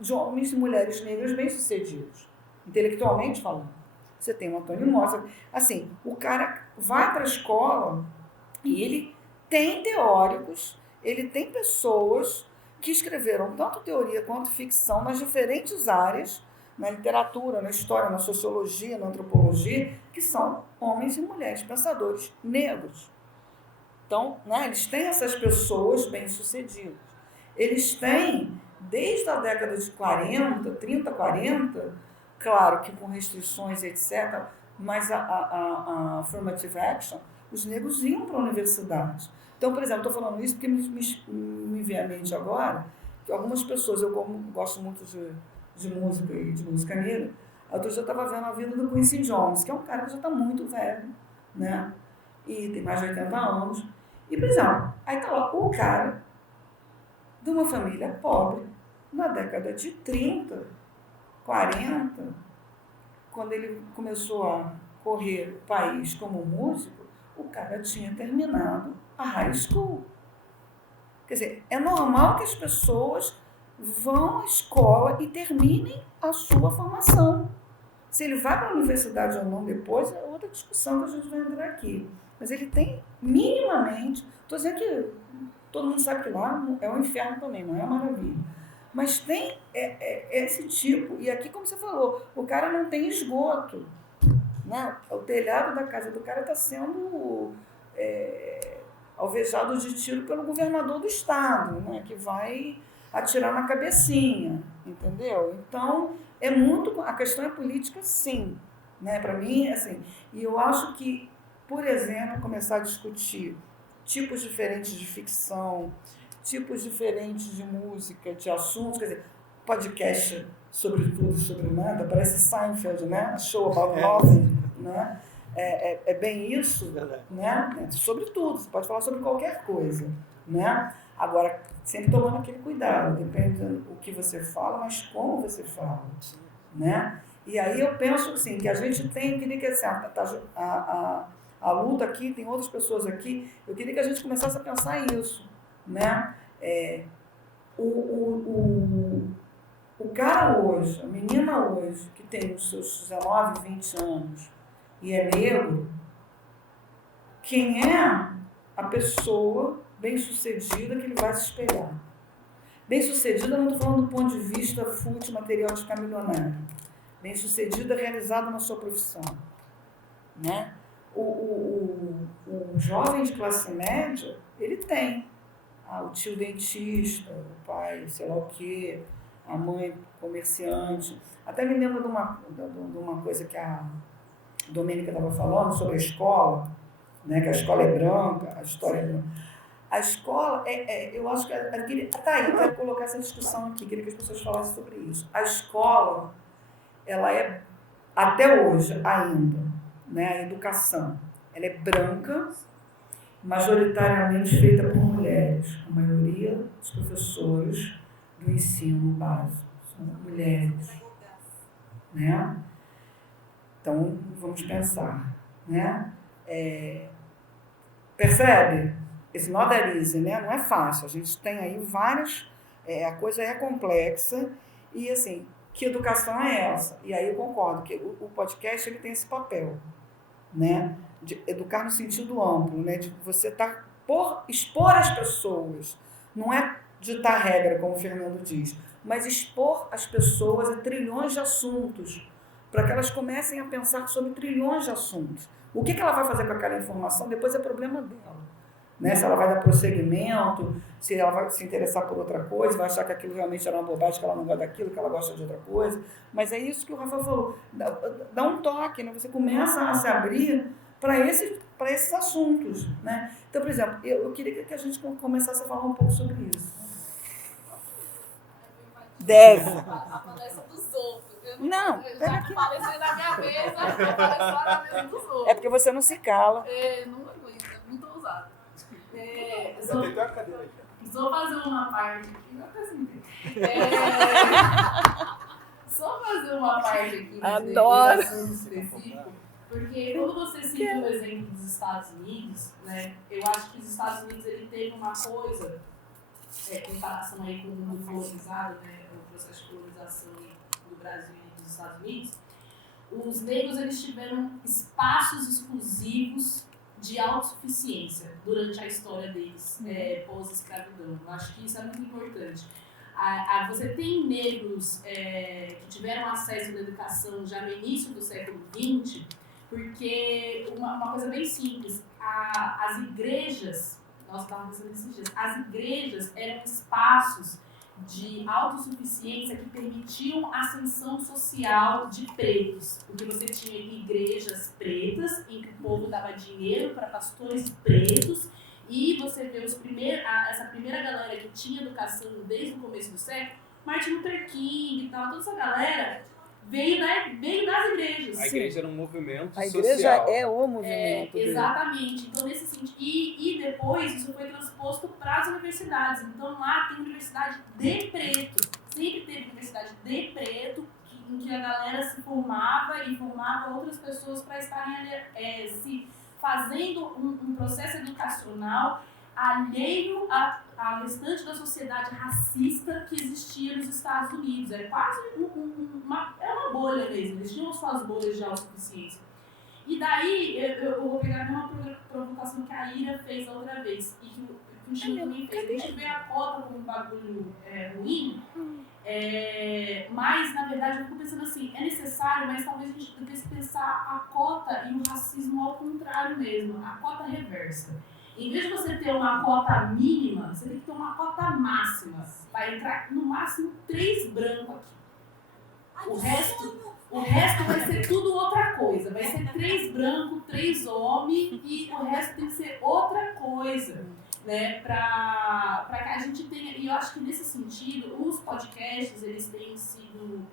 de homens e mulheres negras bem-sucedidos, intelectualmente falando. Você tem o Antônio Mota. Assim, o cara vai para a escola e ele tem teóricos, ele tem pessoas que escreveram tanto teoria quanto ficção nas diferentes áreas, na literatura, na história, na sociologia, na antropologia, que são homens e mulheres pensadores negros. Então, né, eles têm essas pessoas bem-sucedidas. Eles têm, desde a década de 40, 30, 40, claro que com restrições, etc., mas a affirmative action, os negros iam para a universidade. Então, por exemplo, estou falando isso porque me vem à mente agora que algumas pessoas, eu gosto muito de música e de música negra, outro dia eu estava vendo a vida do Quincy Jones, que é um cara que já está muito velho, né? E tem mais de 80 anos. E, por exemplo, aí está lá o cara de uma família pobre, na década de 30, 40, quando ele começou a correr o país como músico, o cara tinha terminado a high school. Quer dizer, é normal que as pessoas vão à escola e terminem a sua formação. Se ele vai para a universidade ou não depois, é outra discussão que a gente vai entrar aqui. Mas ele tem minimamente, estou dizendo que todo mundo sabe que lá é um inferno também, não é uma maravilha. Mas tem esse tipo, e aqui, como você falou, o cara não tem esgoto. Né? O telhado da casa do cara está sendo alvejado de tiro pelo governador do estado, né? Que vai atirar na cabecinha, entendeu? Então, a questão é política, sim. Né? Para mim, assim, e eu acho que, por exemplo, começar a discutir tipos diferentes de ficção, tipos diferentes de música, de assuntos, quer dizer, podcast sobre tudo e sobre nada, parece Seinfeld, né? A show about nothing, né? É bem isso, né? Sobre tudo, você pode falar sobre qualquer coisa, né? Agora, sempre tomando aquele cuidado, depende do que você fala, mas como você fala, né? E aí eu penso assim, que a gente tem, queria que assim, a luta aqui, tem outras pessoas aqui, eu queria que a gente começasse a pensar isso, né? O cara hoje, a menina hoje, que tem os seus 19, 20 anos e é negro, quem é a pessoa bem-sucedida que ele vai se espelhar? Bem-sucedida, não estou falando do ponto de vista fútil, material de ficar milionário. Bem-sucedida, realizada na sua profissão. Né? O jovem de classe média, ele tem o tio dentista, o pai sei lá o quê, a mãe comerciante. Até me lembro de uma coisa que a Domênica estava falando sobre a escola, né, que a escola é branca, a história é branca. A escola, eu acho que... Tá aí, eu quero colocar essa discussão aqui, queria que as pessoas falassem sobre isso. A escola, ela é, até hoje ainda, né, a educação, ela é branca, majoritariamente feita por mulheres. A maioria dos professores do ensino básico são mulheres. Né? Então, vamos pensar. Né? Percebe? It's not that easy, né? Não é fácil. A gente tem aí várias... a coisa é complexa e, assim, que educação é essa? E aí eu concordo que o podcast ele tem esse papel, né? De educar no sentido amplo, né? De você expor as pessoas, não é ditar regra, como o Fernando diz, mas expor as pessoas a trilhões de assuntos, para que elas comecem a pensar sobre trilhões de assuntos. O que ela vai fazer com aquela informação, depois é problema dela. Né? Se ela vai dar prosseguimento, se ela vai se interessar por outra coisa, vai achar que aquilo realmente era uma bobagem, que ela não gosta daquilo, que ela gosta de outra coisa. Mas é isso que o Rafa falou, dá um toque, né? Você começa a se abrir para esses assuntos. Né? Então, por exemplo, eu queria que a gente começasse a falar um pouco sobre isso. Deve. A palestra dos outros. Não, já que apareceu na minha mesa, eu apareço só na mesa dos outros. É porque você não se cala. Não aguento, é muito ousado. Só fazer uma parte aqui. Só fazer uma parte aqui. Adoro. Específico, porque quando você cita o exemplo dos Estados Unidos, né, eu acho que os Estados Unidos ele teve uma coisa, em comparação aí com o mundo colonizado, né, processo de colonização do Brasil e dos Estados Unidos, os negros eles tiveram espaços exclusivos de autossuficiência durante a história deles, pós-escravidão. Eu acho que isso é muito importante. Você tem negros que tiveram acesso à educação já no início do século XX, porque uma coisa bem simples, as igrejas, nós estávamos pensando nesses dias, as igrejas eram espaços de autossuficiência que permitiam a ascensão social de pretos, porque você tinha igrejas pretas em que o povo dava dinheiro para pastores pretos, e você vê essa primeira galera que tinha educação desde o começo do século, Martin Luther King e tal, toda essa galera veio das igrejas. A igreja era um movimento social. A igreja é o movimento. Exatamente. Então, nesse sentido. E depois isso foi transposto para as universidades. Então, lá tem universidade de preto. Sempre teve universidade de preto, em que a galera se formava e formava outras pessoas para estarem se fazendo um processo educacional alheio ao restante da sociedade racista que existia nos Estados Unidos. Era quase uma bolha mesmo, eles tinham suas bolhas de autossuficiência. E daí, eu vou pegar a mesma provocação que a Ira fez a outra vez, e que o Chino também fez. A gente vê a cota como um bagulho ruim, mas, na verdade, eu fico pensando assim, é necessário, mas talvez a gente devesse pensar a cota e o racismo ao contrário mesmo, a cota reversa. Em vez de você ter uma cota mínima, você tem que ter uma cota máxima. Vai entrar no máximo 3 brancos aqui. O resto vai ser tudo outra coisa. Vai ser 3 brancos, 3 homens e o resto tem que ser outra coisa. Né? Pra que a gente tenha... E eu acho que nesse sentido, os podcasts eles têm sido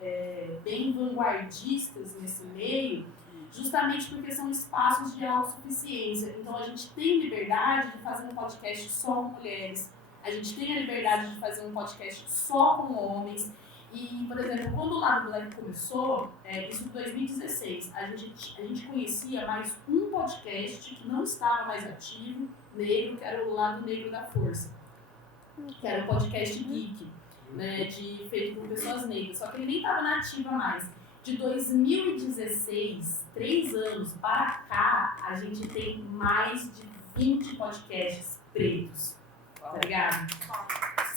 bem vanguardistas nesse meio, justamente porque são espaços de autossuficiência. Então, a gente tem liberdade de fazer um podcast só com mulheres, a gente tem a liberdade de fazer um podcast só com homens. E, por exemplo, quando o Lado Black começou, isso em 2016, a gente conhecia mais um podcast que não estava mais ativo, negro, que era o Lado Negro da Força, que era um podcast geek, né, feito por pessoas negras, só que ele nem estava na ativa mais. De 2016, 3 anos para cá, a gente tem mais de 20 podcasts pretos, tá ligado?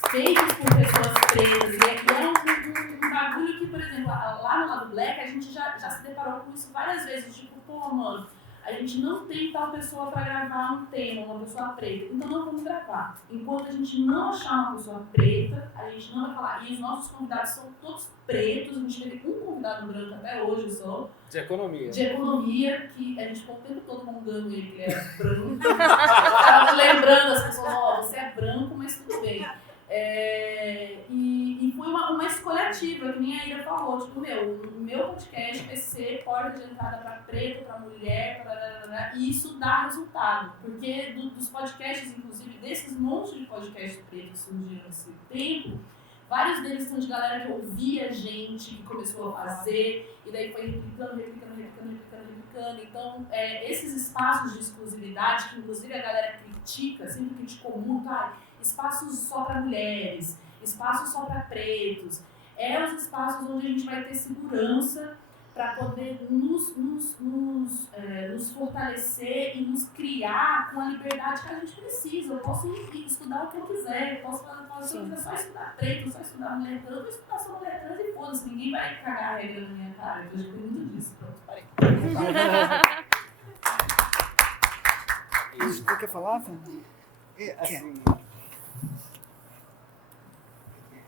Feitos por pessoas pretas. E é um bagulho que, por exemplo, lá no Lado Black, a gente já se deparou com isso várias vezes. Tipo, pô, mano, a gente não tem tal pessoa para gravar um tema, uma pessoa preta, então não vamos gravar. Enquanto a gente não achar uma pessoa preta, a gente não vai falar. E os nossos convidados são todos pretos, a gente teve um convidado branco até hoje só. De economia. De economia, que a gente ficou o tempo todo rondando ele, que ele era branco. Tava lembrando as pessoas, você é branco, mas tudo bem. E foi uma escolha ativa, que nem a Ira falou, tipo, o meu podcast vai ser porta de entrada para preto, para mulher, e isso dá resultado, porque dos podcasts, inclusive desses montes de podcasts pretos que surgiram nesse tempo, vários deles são de galera que ouvia gente, que começou a fazer, e daí foi replicando. Então, esses espaços de exclusividade, que inclusive a galera critica, sempre criticou muito, espaços só para mulheres, espaços só para pretos, os espaços onde a gente vai ter segurança para poder nos fortalecer e nos criar com a liberdade que a gente precisa. Eu posso estudar o que eu quiser, eu posso só estudar preto, só estudar mulher trans, eu vou estudar só mulher trans e foda-se, ninguém vai cagar a regra na minha cara. Eu já tenho muito disso. Pronto, parei. Você quer falar, Fernando?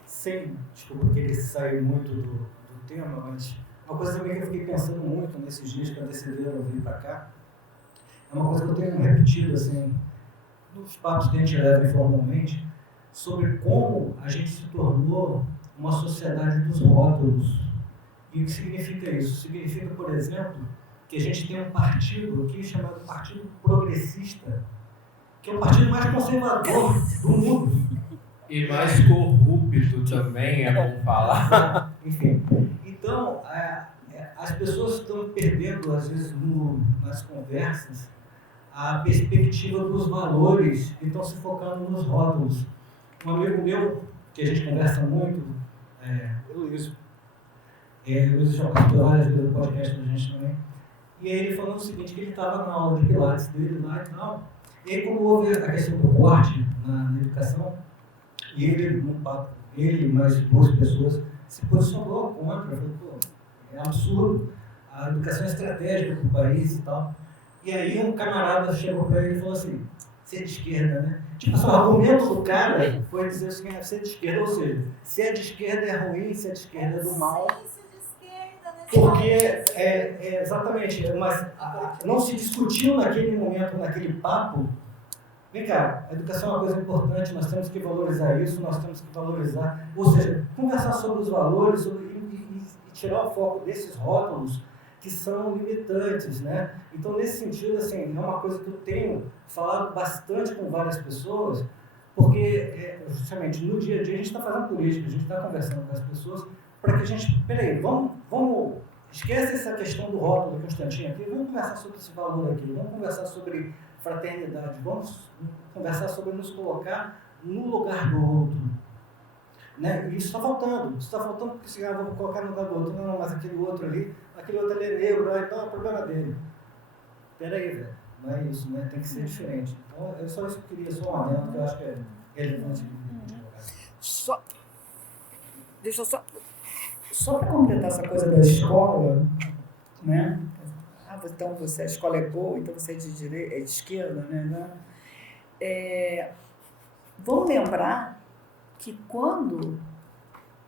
Assim, desculpa que ele saiu muito do tema, mas uma coisa também que eu fiquei pensando muito nesses dias que antecederam eu vir para cá, é uma coisa que eu tenho repetido assim, nos papos que a gente leva informalmente, sobre como a gente se tornou uma sociedade dos rótulos. E o que significa isso? Significa, por exemplo, que a gente tem um partido aqui chamado Partido Progressista, que é o partido mais conservador do mundo. E mais corrupto também, é bom falar. Enfim, então, as pessoas estão perdendo, às vezes, nas conversas, a perspectiva dos valores e estão se focando nos rótulos. Um amigo meu, que a gente conversa muito, eu Luiz. O Luiz já participou várias vezes do podcast da gente também. E aí ele falou o seguinte, que ele estava na aula de Pilates dele lá e tal. E aí como houve a questão do corte na educação, e ele, no papo, ele e mais 2 pessoas se posicionou contra, falou, pô, é absurdo, a educação é estratégica para o país e tal. E aí um camarada chegou para ele e falou assim, você é de esquerda, né? Tipo assim, o argumento do cara foi dizer assim, você é de esquerda, ou seja, se é de esquerda é ruim, se é de esquerda é do mal. Porque, exatamente, mas não se discutiu naquele momento, naquele papo, vem cá, a educação é uma coisa importante, nós temos que valorizar isso, nós temos que valorizar, ou seja, conversar sobre os valores e tirar o foco desses rótulos que são limitantes, né? Então, nesse sentido, assim, é uma coisa que eu tenho falado bastante com várias pessoas, porque, justamente, no dia a dia a gente está fazendo política, a gente está conversando com as pessoas, para que a gente, peraí, vamos, esquece essa questão do rótulo constantinho aqui, vamos conversar sobre esse valor aqui, vamos conversar sobre fraternidade, vamos conversar sobre nos colocar no lugar do outro. Né? E isso está faltando porque se vamos colocar no lugar do outro, não, mas aquele outro ali é negro, então é o problema dele. Peraí, velho, não é isso, né? Tem que ser diferente. Então, é só isso que eu queria, só um adendo, que eu acho que é relevante. Deixa eu só para completar essa coisa da escola, né? Então a escola é boa, então você é de direita, é de esquerda, né? Vamos lembrar que quando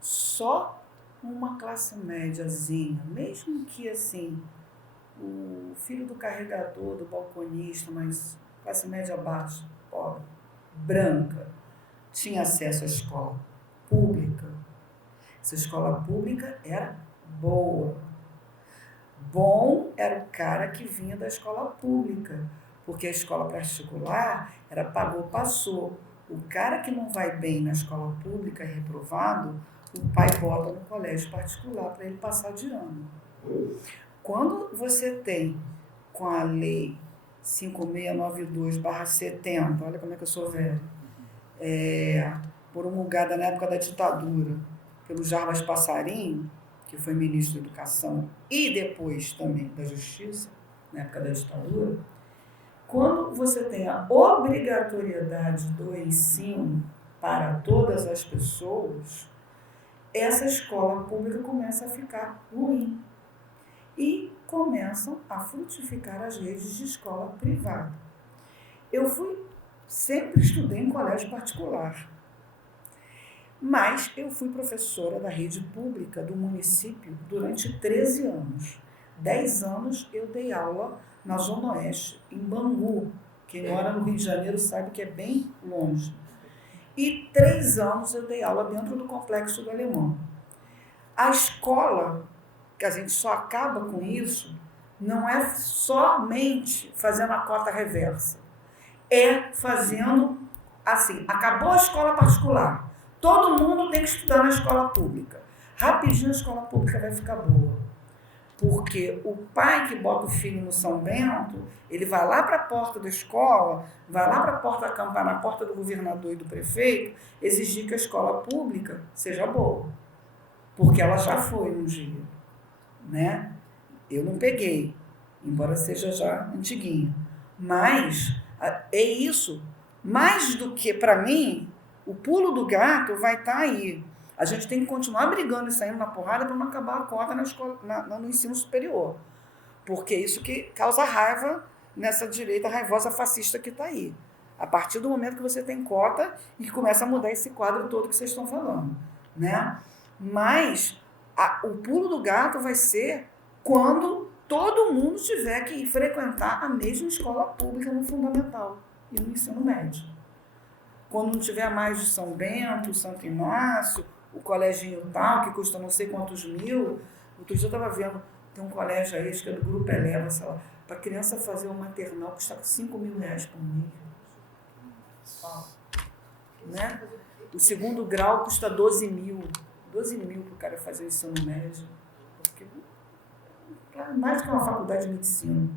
só uma classe médiazinha, mesmo que assim, o filho do carregador, do balconista, mas classe média baixa, pobre, branca, tinha acesso à escola pública, essa escola pública era boa. Bom era o cara que vinha da escola pública, porque a escola particular era pagou, passou. O cara que não vai bem na escola pública, reprovado, o pai bota no colégio particular para ele passar de ano. Quando você tem, com a lei 5692/70, olha como é que eu sou velho, promulgada na época da ditadura, pelo Jarbas Passarinho, que foi ministro da Educação e depois também da Justiça, na época da ditadura, quando você tem a obrigatoriedade do ensino para todas as pessoas, essa escola pública começa a ficar ruim e começam a frutificar as redes de escola privada. Eu sempre estudei em colégio particular, mas eu fui professora da rede pública do município durante 13 anos. 10 anos eu dei aula na Zona Oeste, em Bangu. Quem mora no Rio de Janeiro sabe que é bem longe. E 3 anos eu dei aula dentro do Complexo do Alemão. A escola, que a gente só acaba com isso, não é somente fazendo a cota reversa. É fazendo assim, acabou a escola particular. Todo mundo tem que estudar na escola pública. Rapidinho a escola pública vai ficar boa. Porque o pai que bota o filho no São Bento, ele vai lá para a porta da escola, vai lá para a porta da campana, na porta do governador e do prefeito, exigir que a escola pública seja boa. Porque ela já foi um dia. Né? Eu não peguei, embora seja já antiguinha. Mas é isso. Mais do que, para mim, o pulo do gato vai estar aí. A gente tem que continuar brigando e saindo na porrada para não acabar a cota na escola, no ensino superior. Porque é isso que causa raiva nessa direita raivosa fascista que está aí. A partir do momento que você tem cota e que começa a mudar esse quadro todo que vocês estão falando. Né? Mas o pulo do gato vai ser quando todo mundo tiver que frequentar a mesma escola pública no fundamental e no ensino médio. Quando não tiver mais de São Bento, Santo Inácio, o coleginho tal, que custa não sei quantos mil. Outro dia eu estava vendo, tem um colégio aí, acho que é do Grupo Eleva, sei lá, para a criança fazer um maternal custa R$5.000 por mês. Né? O segundo grau custa 12 mil. 12 mil para o cara fazer o ensino médio. Porque é mais que uma faculdade de medicina. Né?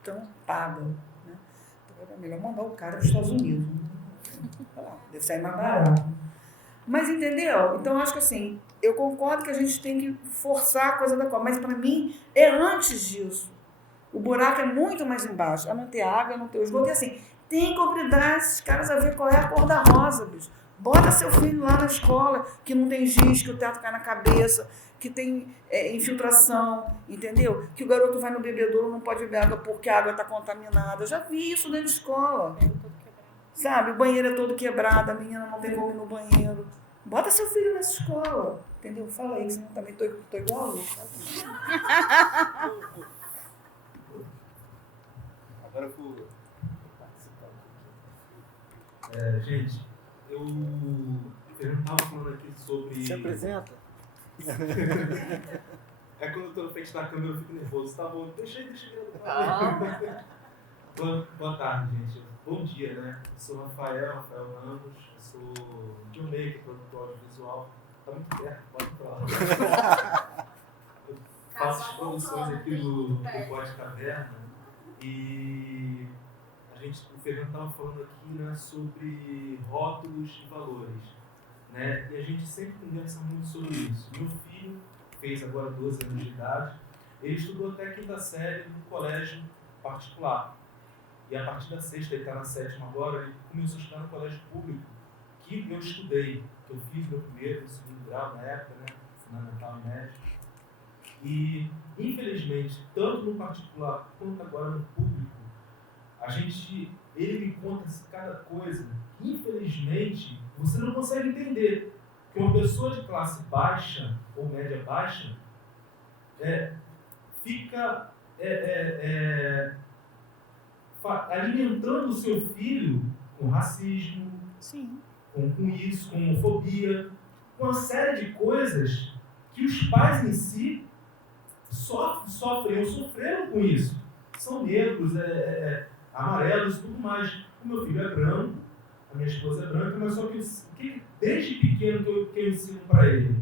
Então, paga. Né? Então, é melhor mandar o cara para os Estados Unidos. Né? Deve sair mais barato. Mas entendeu? Então, acho que assim, eu concordo que a gente tem que forçar a coisa da coisa, mas para mim é antes disso. O buraco é muito mais embaixo. É não ter água, é não ter esgoto. E assim, tem que obrigar esses caras a ver qual é a cor da rosa, bicho. Bota seu filho lá na escola, que não tem giz, que o teto cai na cabeça, que tem infiltração, entendeu? Que o garoto vai no bebedouro, não pode beber água porque a água está contaminada. Eu já vi isso dentro de escola. Sabe, o banheiro é todo quebrado, a menina não tem como ir no banheiro. Bota seu filho nessa escola, entendeu? Fala aí, senão eu também tô igual a louca. Agora eu vou participar aqui. Gente, eu não estava falando aqui sobre... Se apresenta. É quando eu estou na frente da câmera eu fico nervoso. Tá bom, deixa eu Boa tarde, gente. Bom dia, né? Eu sou Rafael Ramos, eu sou filmmaker, produtor audiovisual. Tá muito perto, pode falar. Eu faço as produções aqui do Pod Caverna e o Fernando estava falando aqui, né, sobre rótulos e valores, né? E a gente sempre conversa muito sobre isso. Meu filho fez agora 12 anos de idade, ele estudou até a 5ª série no colégio particular. E a partir da 6ª, ele está na 7ª agora, ele começou a estudar no colégio público, que eu estudei, que eu fiz meu primeiro e segundo grau na época, né, fundamental e médio. E, infelizmente, tanto no particular quanto agora no público, ele me conta cada coisa que, infelizmente, você não consegue entender. Que uma pessoa de classe baixa ou média baixa fica alimentando o seu filho com racismo, Sim. com isso, com homofobia, com uma série de coisas que os pais em si sofreram com isso. São negros, amarelos e tudo mais. O meu filho é branco, a minha esposa é branca, mas só que desde pequeno que eu ensino para ele,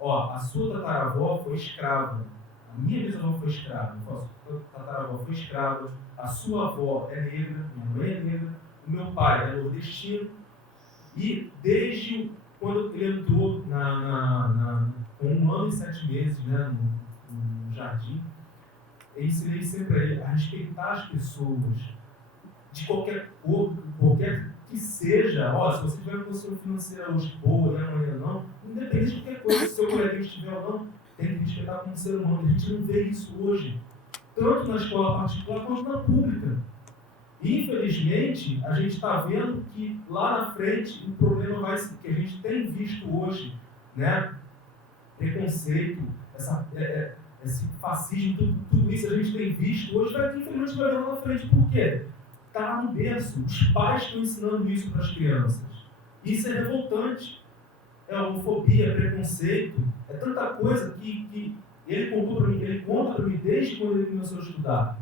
a sua tataravó foi escrava, a minha bisavó foi escrava, a sua tataravó foi escrava, a sua avó é negra, minha mãe é negra, o meu pai é nordestino, e desde quando ele entrou com 1 ano e 7 meses, né, no jardim, eu ensinei sempre a ele a respeitar as pessoas, de qualquer cor, qualquer que seja. Se você tiver uma condição financeira hoje boa e amanhã não, independente de qualquer coisa, se seu colega estiver ou não, tem que respeitar como ser humano. A gente não vê isso hoje, tanto na escola particular quanto na pública. Infelizmente, a gente está vendo que lá na frente o problema vai ser que a gente tem visto hoje, né? Preconceito, esse fascismo, tudo isso a gente tem visto hoje, infelizmente vai ver lá na frente. Por quê? Está lá no berço. Os pais estão ensinando isso para as crianças. Isso é revoltante. É homofobia, é preconceito, é tanta coisa que ele conta para mim desde quando ele começou a estudar.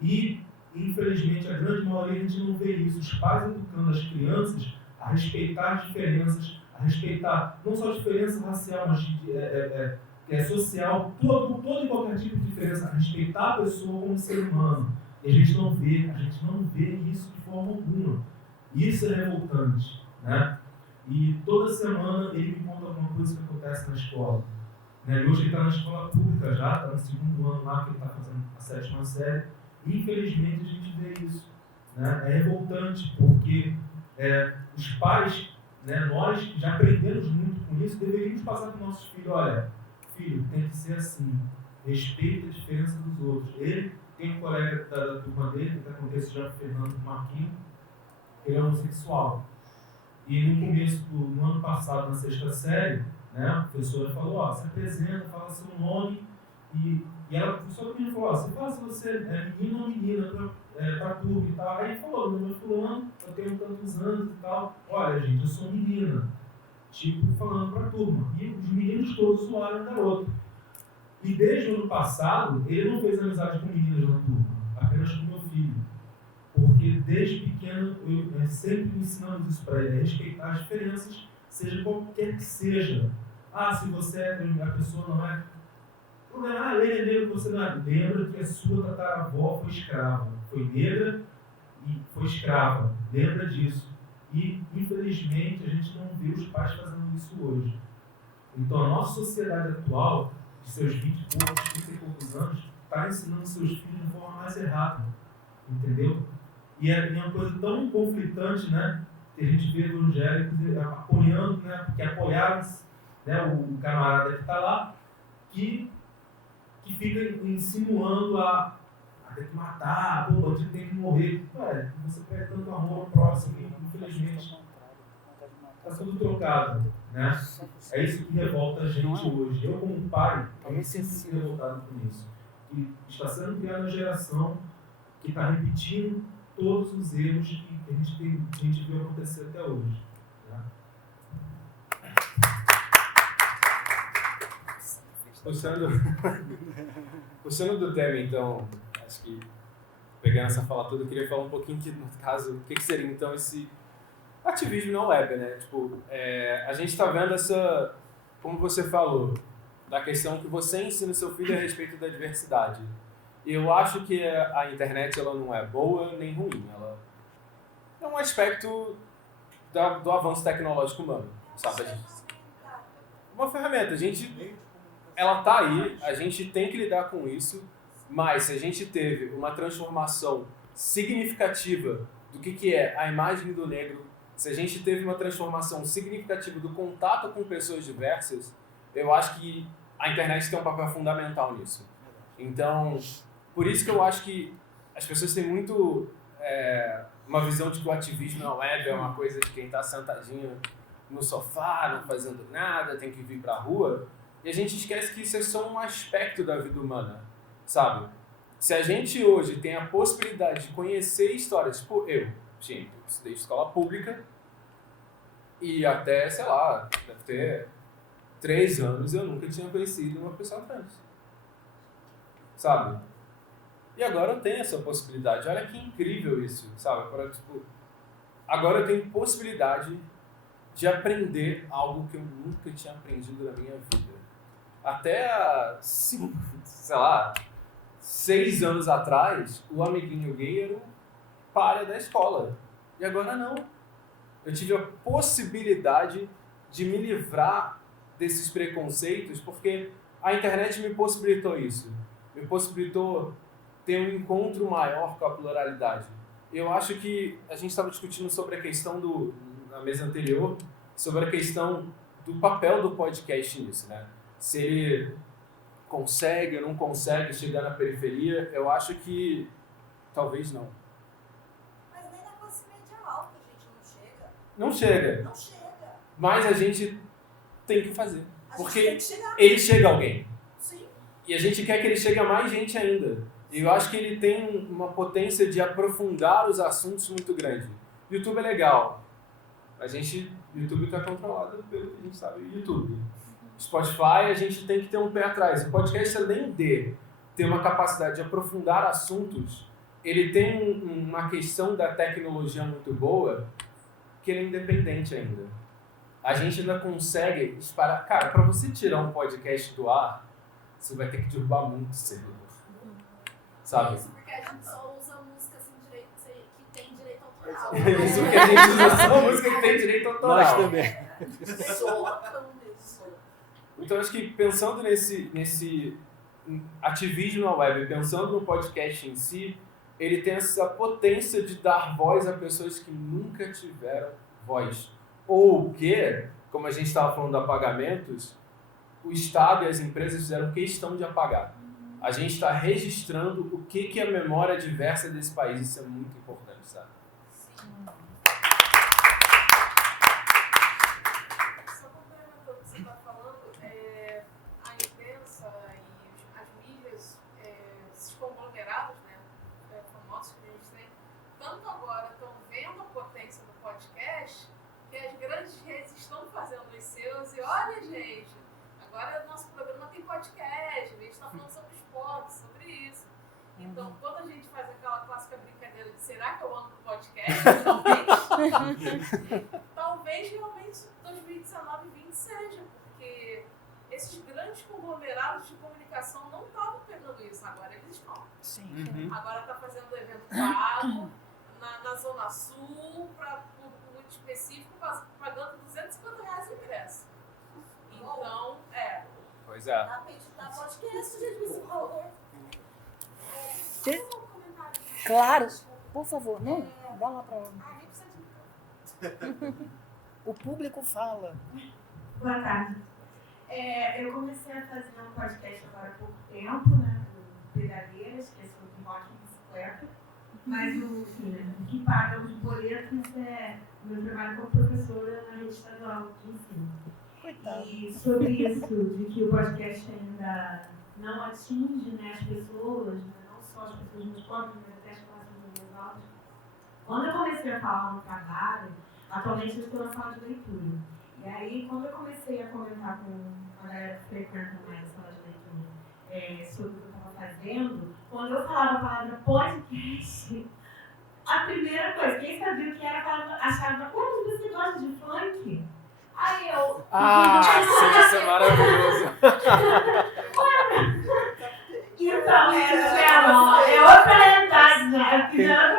E, infelizmente, a grande maioria a gente não vê isso. Os pais educando as crianças a respeitar as diferenças, a respeitar não só a diferença racial, mas social, todo e qualquer tipo de diferença, a respeitar a pessoa como ser humano. E a gente não vê isso de forma alguma. Isso é revoltante, né? E toda semana ele me conta alguma coisa que acontece na escola. Né? E hoje ele está na escola pública já, está no 2º ano lá, que ele está fazendo a 7ª série. E, infelizmente, a gente vê isso. Né? É revoltante, porque os pais, né, nós já aprendemos muito com isso, deveríamos passar para os nossos filhos: olha, filho, tem que ser assim, respeita a diferença dos outros. Ele tem um colega da turma dele, que acontece já com o Fernando Marquinhos, ele é homossexual. E no ano passado, na 6ª série, né, a professora falou: se apresenta, fala seu nome, e ela, só que a menina falou: você fala se você é menino ou menina para turma e tal. Aí ele falou: meu nome é fulano, eu tenho tantos anos e tal, olha gente, eu sou menina, tipo, falando para a turma. E os meninos todos zoaram o garoto. E desde o ano passado, ele não fez amizade com meninas na turma, apenas com meu filho. Porque desde pequeno, eu sempre ensinando isso para ele, respeitar as diferenças, seja qualquer que seja. Se você a pessoa não é... lembra que você não é. Lembra que a sua tataravó foi escrava. Foi negra e foi escrava. Lembra disso. E, infelizmente, a gente não vê os pais fazendo isso hoje. Então, a nossa sociedade atual, de seus 20 e poucos anos, está ensinando seus filhos de forma mais errada. Entendeu? E é uma coisa tão conflitante, né? Que a gente vê evangélicos apoiando, né? Porque apoiaram, né, o camarada que está lá, que fica insinuando a ter que matar, o bandido tem que morrer. Ué, você perde tanto amor ao próximo, infelizmente. Está tudo trocado, né? É isso que revolta a gente hoje. Eu, como pai, eu sinto revoltado com isso. E está sendo criada uma geração que está repetindo todos os erros que a gente viu acontecer até hoje. Né? Puxando do tema, então, acho que pegando essa fala toda, eu queria falar um pouquinho que, no caso, o que seria então esse ativismo na web, né? Tipo, a gente está vendo essa, como você falou, da questão que você ensina o seu filho a respeito da diversidade. Eu acho que a internet ela não é boa nem ruim, ela é um aspecto do avanço tecnológico humano, sabe? Uma ferramenta, ela tá aí, a gente tem que lidar com isso, mas se a gente teve uma transformação significativa do que é a imagem do negro, se a gente teve uma transformação significativa do contato com pessoas diversas, eu acho que a internet tem um papel fundamental nisso. Então, por isso que eu acho que as pessoas têm muito uma visão de que o ativismo na web é uma coisa de quem está sentadinho no sofá, não fazendo nada, tem que vir para a rua, e a gente esquece que isso é só um aspecto da vida humana, sabe? Se a gente hoje tem a possibilidade de conhecer histórias, tipo eu estudei escola pública e até, sei lá, deve ter 3 anos eu nunca tinha conhecido uma pessoa trans, sabe? E agora eu tenho essa possibilidade. Olha que incrível isso, sabe? Agora eu tenho possibilidade de aprender algo que eu nunca tinha aprendido na minha vida. Até há 6 anos atrás, o amiguinho gay era o páreo da escola. E agora não. Eu tive a possibilidade de me livrar desses preconceitos porque a internet me possibilitou isso. Me possibilitou ter um encontro maior com a pluralidade. Eu acho que a gente estava discutindo sobre a questão na mesa anterior, sobre a questão do papel do podcast nisso, né? Se ele consegue ou não consegue chegar na periferia, eu acho que talvez não. Mas nem na classe média alta a gente não chega. Não chega. Não chega. Mas a gente tem que fazer. Porque tem que chegar. ele chega a alguém. Sim. E a gente quer que ele chegue a mais gente ainda. E eu acho que ele tem uma potência de aprofundar os assuntos muito grande. YouTube é legal. YouTube está controlado pelo que a gente sabe, YouTube. Spotify, a gente tem que ter um pé atrás. O podcast, além de ter uma capacidade de aprofundar assuntos, ele tem uma questão da tecnologia muito boa, que ele é independente ainda. A gente ainda consegue disparar. Cara, para você tirar um podcast do ar, você vai ter que derrubar muito servidor. Sabe? Isso porque a gente só usa música assim, que tem direito autoral. Isso porque a gente usa só música que tem direito autoral. Nós também. Então, acho que pensando nesse ativismo na web, pensando no podcast em si, ele tem essa potência de dar voz a pessoas que nunca tiveram voz. Ou que, como a gente estava falando de apagamentos, o Estado e as empresas fizeram questão de apagar. A gente está registrando o que é a memória diversa desse país. Isso é muito importante, sabe? Só complementando o que você está falando, a imprensa e as mídias, esses conglomerados, né, famosos que a gente tem, tanto agora estão vendo a potência do podcast, que as grandes redes estão fazendo os seus e olha, gente, agora o nosso programa tem podcast, a gente está falando sobre esporte, sobre isso. Então, quando a gente faz aquela clássica brincadeira de será que eu amo no podcast, talvez realmente 2019 e 2020 seja, porque esses grandes conglomerados de comunicação não estavam pegando isso, agora eles estão. Sim. Agora está fazendo evento pago na Zona Sul para público muito específico pagando R$250 o ingresso. Então, Pois é. Dá pra editar podcast, gente, esse valor. Um comentário. Claro, por favor, não, dá lá pra ela. Nem precisa de O público fala. Boa tarde. Eu comecei a fazer um podcast agora há pouco tempo, né? Do Pedaleiras, que é sobre rock e bicicleta. Mas o que paga os boletos é o meu trabalho como professora na rede estadual de ensino. Coitado. E sobre isso, de que o podcast ainda não atinge, né, as pessoas, né, não só as pessoas muito pobres, mas até as classes mais altas. Quando eu comecei a falar no trabalho, atualmente eu estou na sala de leitura. E aí, quando eu comecei a comentar com a galera que frequenta mais a sala de leitura sobre o que eu estava fazendo, quando eu falava a palavra podcast, a primeira coisa, quem sabia o que era, achava, como você gosta de funk? Aí eu... sim, isso é maravilhoso. Então, é outra realidade, né?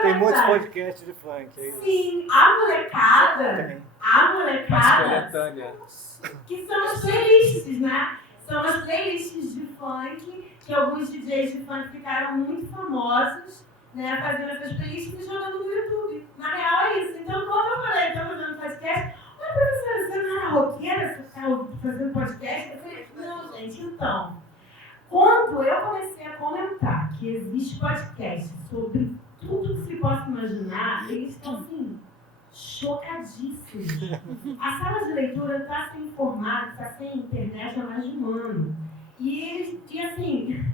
Tem muitos podcasts de funk. Sim, a molecada, Coletânea. que são as playlists, né? São as playlists de funk, que alguns DJs de funk ficaram muito famosos, né? Fazendo essas playlists e jogando no YouTube. Na real é isso. Então, quando eu falei, estou fazendo podcast, mas professora, você não era roqueira? Você está fazendo podcast? Eu falei, não, gente, então. Quando eu comecei a comentar que existe podcast sobre tudo que se possa imaginar, eles estão assim, chocadíssimos. A sala de leitura está sem formato, está sem internet há mais de um ano. E assim,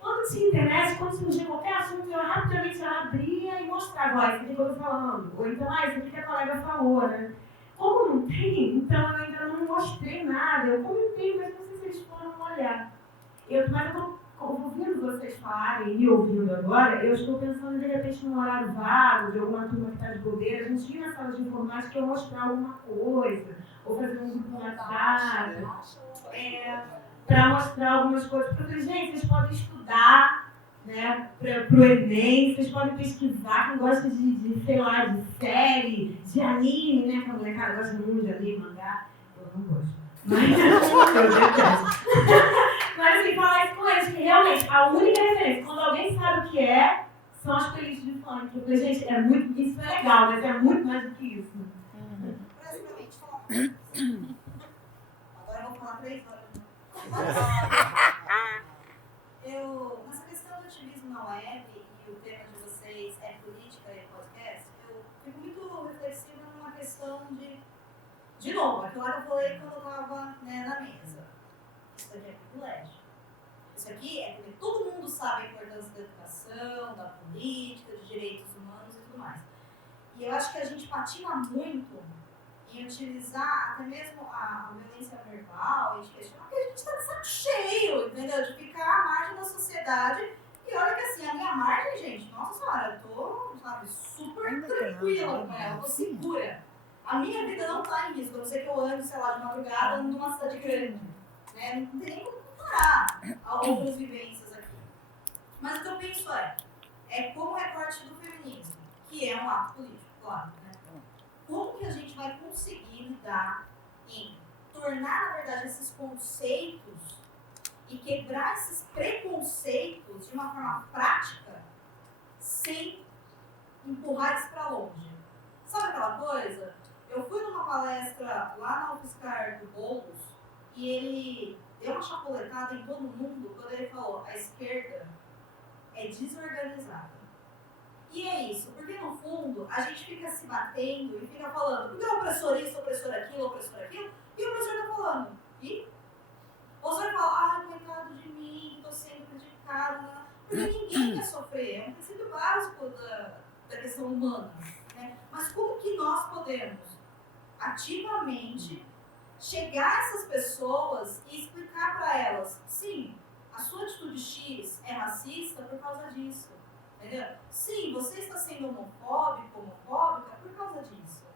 quando tinha internet, quando surgia qualquer assunto, eu rapidamente abria e mostrava, ó, isso aqui que eu estou falando. Ou então, isso aqui que a colega falou, né? Como não tem, então eu ainda não mostrei nada. Eu comentei, mas não sei se eles foram olhar. Mas eu estou ouvindo vocês falarem e me ouvindo agora, eu estou pensando de repente num horário vago, de alguma turma que está de bobeira, a gente ir na sala de informática e eu mostrar alguma coisa, ou fazer um grupo no WhatsApp, para mostrar algumas coisas. Porque, gente, vocês podem estudar, né, para o Enem, vocês podem pesquisar, quem gosta de, sei lá, de série, de anime, né, que a molecada gosta muito de anime, mangá, eu não gosto. Mas eu detesto. Mas assim, falar isso com eles, que realmente a única referência, quando alguém sabe o que é, são as playlists de funk. Eu falei, gente, isso é legal, mas é muito mais do que isso. Basicamente, falar. Agora eu vou falar 3 horas. Nessa questão do ativismo na web, e o tema de vocês é política e podcast, eu fico muito reflexiva numa questão de novo, aquilo lá que eu falei quando eu estava, né, na mesa. Isso aqui é privilégio. Isso aqui é porque todo mundo sabe a importância da educação, da política, dos direitos humanos e tudo mais. E eu acho que a gente patina muito em utilizar até mesmo a violência verbal e de questionar, porque a gente está de saco cheio, entendeu? De ficar à margem da sociedade. E olha que assim, a minha margem, gente, nossa senhora, eu tô, sabe, super tranquila com ela, eu tô segura. A minha vida não está em risco, a não ser que eu ande, sei lá, de madrugada numa cidade grande. Né? Não tem nem como comparar a outras vivências aqui. Mas o que eu penso é como recorte do feminismo, que é um ato político, claro. Né? Como que a gente vai conseguir lidar em tornar, na verdade, esses conceitos e quebrar esses preconceitos de uma forma prática sem empurrar isso para longe? Sabe aquela coisa? Eu fui numa palestra lá na UFSCar do Boulos e ele deu uma chapuletada em todo mundo quando ele falou: a esquerda é desorganizada. E é isso, porque no fundo a gente fica se batendo e fica falando, porque é opressor isso, opressor aquilo, e o opressor tá falando. E ou você vai falar, coitado de mim, tô sendo prejudicado, né? Porque ninguém quer sofrer, é um princípio básico da questão humana. Né? Mas como que nós podemos ativamente chegar a essas pessoas e explicar para elas, sim, a sua atitude X é racista por causa disso, entendeu? Sim, você está sendo homofóbica por causa disso.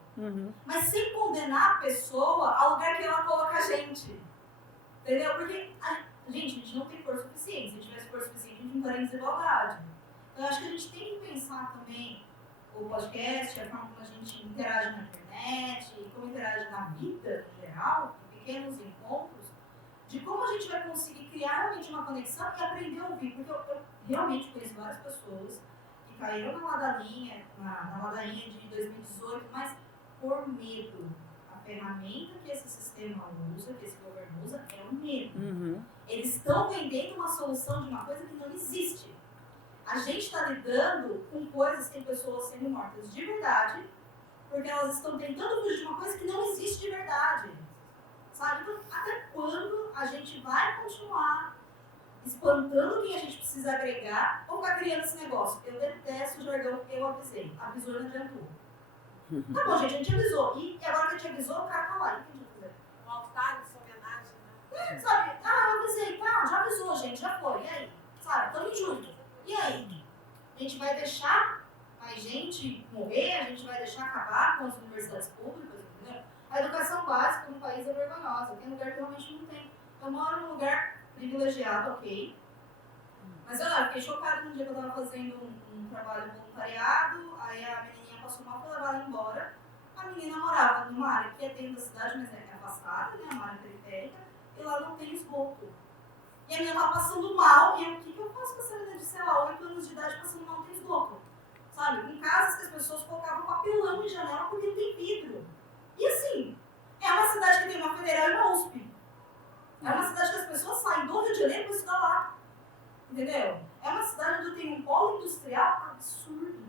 Mas sem condenar a pessoa ao lugar que ela coloca a gente, entendeu? Porque a gente não tem força suficiente. Se a gente tivesse força suficiente, a gente não faria desigualdade. Então, eu acho que a gente tem que pensar também o podcast, a forma como a gente interage na internet, como interage na vida em geral, em pequenos encontros, de como a gente vai conseguir criar realmente uma conexão e aprender a ouvir. Porque eu realmente conheço várias pessoas que caíram na ladainha de 2018, mas por medo. A ferramenta que esse sistema usa, que esse governo usa, é o medo. Eles estão vendendo uma solução de uma coisa que não existe. A gente está lidando com coisas, tem pessoas sendo mortas de verdade, porque elas estão tentando fugir de uma coisa que não existe de verdade. Sabe? Então, até quando a gente vai continuar espantando quem a gente precisa agregar ou ficar criando esse negócio? Eu detesto o jargão, eu avisei. Avisou e não adiantou. Tá bom, gente, a gente avisou. E agora que a gente avisou, o cara tá lá. E o que a gente vai fazer? Um altar de sua homenagem, né? Sabe? Eu avisei, tá, já avisou, gente, já foi. E aí? Sabe? Tamo junto. E aí? A gente vai deixar a gente morrer? A gente vai deixar acabar com as universidades públicas? Entendeu? A educação básica no país é vergonhosa. Tem lugar que realmente não tem. Eu moro num lugar privilegiado, ok. Mas eu fiquei chocada no dia que eu tava fazendo um trabalho voluntariado, aí a menininha passou mal, foi levar ela embora. A menina morava numa área que é dentro da cidade, mas é afastada, né, uma área periférica, e lá não tem esgoto. E a menina tava passando mal, e eu, o que eu faço com essa menina de, sei lá, 8 anos de idade passando mal, não tem esgoto? Sabe, em casas que as pessoas colocavam papelão em janela porque não tem vidro. E assim, é uma cidade que tem uma federal e uma USP. É uma cidade que as pessoas saem do Rio de Janeiro para estudar lá. Entendeu? É uma cidade onde tem um polo industrial absurdo.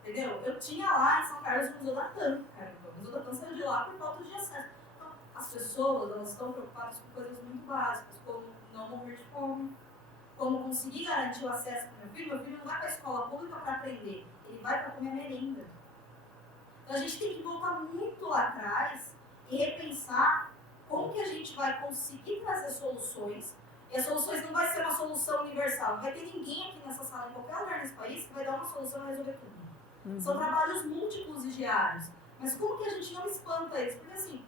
Entendeu? Eu tinha lá em São Carlos o Museu da TAM, cara. O Museu da TAM saiu de lá por falta de acesso. Então, as pessoas, elas estão preocupadas com coisas muito básicas, como não morrer de fome, como conseguir garantir o acesso para o meu filho. Meu filho não vai para a escola pública para aprender, ele vai para comer merenda. Então, a gente tem que voltar muito lá atrás e repensar como que a gente vai conseguir trazer soluções. E as soluções não vai ser uma solução universal. Não vai ter ninguém aqui nessa sala, em qualquer lugar nesse país, que vai dar uma solução e resolver tudo. São trabalhos múltiplos e diários. Mas como que a gente não espanta eles? Porque assim,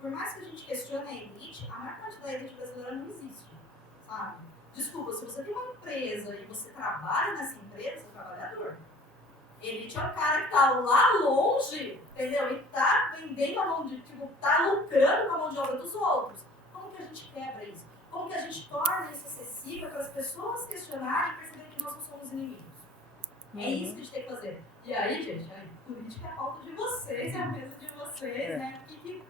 por mais que a gente questione a elite, a maior parte da elite brasileira não existe. Sabe? Desculpa, se você tem uma empresa e você trabalha nessa empresa, você é trabalhador. Elite é o cara que tá lá longe, entendeu? E tá vendendo a mão de, tá lucrando com a mão de obra dos outros. Como que a gente quebra isso? Como que a gente torna isso acessível para as pessoas questionarem e perceberem que nós não somos inimigos? É isso que a gente tem que fazer. E aí, gente, política é a pauta de vocês, é a mesa de vocês, né? O que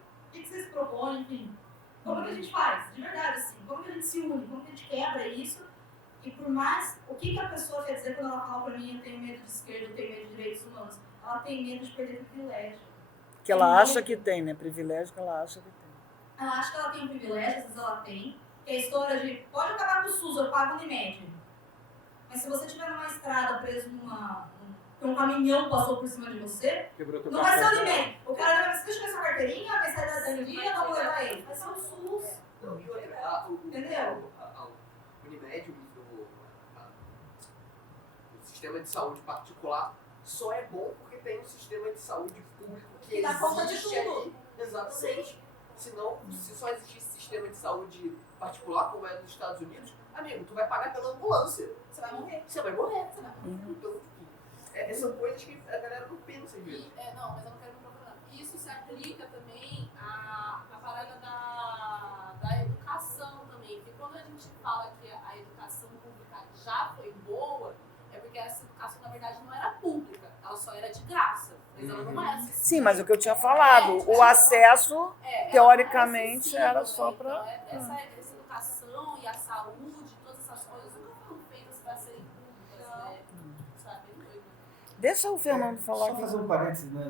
vocês propõem, enfim. Como que a gente faz? De verdade, assim. Como que a gente se une? Como que a gente quebra isso? E por mais, o que a pessoa quer dizer quando ela fala pra mim, eu tenho medo de esquerda, eu tenho medo de direitos humanos? Ela tem medo de perder privilégio. Que ela acha que tem, né? Privilégio que ela acha que tem. Ela acha que ela tem um privilégio, às vezes ela tem. Que é a história de, pode acabar com o SUS, eu pago o Unimed. Mas se você estiver numa estrada preso um caminhão passou por cima de você, não vai ser o Unimed. O cara vai dizer, deixa eu ver sua carteirinha, vai sair da dia, vamos levar ele. Vai ser o SUS. Entendeu? O Unimed, o sistema de saúde particular, só é bom porque tem um sistema de saúde público que dá conta de tudo. Ali. Exatamente. Senão, se só existisse sistema de saúde particular, como é nos Estados Unidos, amigo, tu vai pagar pela ambulância. Você vai morrer. Você vai morrer. Então, são coisas que a galera não pensa em ver. Não, mas eu não quero me procurar. Isso se aplica também à parada da educação também. Porque quando a gente fala que a educação pública já foi boa, é porque essa educação, na verdade, não era pública. Ela só era de graça. Mas ela não era acessível. Sim, mas o que eu tinha falado, o acesso, teoricamente, era só para... Essa educação e a saúde, todas essas coisas, nunca foram feitas para serem públicas, né? Sabe? Deixa o Fernando falar Só aqui. fazer um parênteses, né,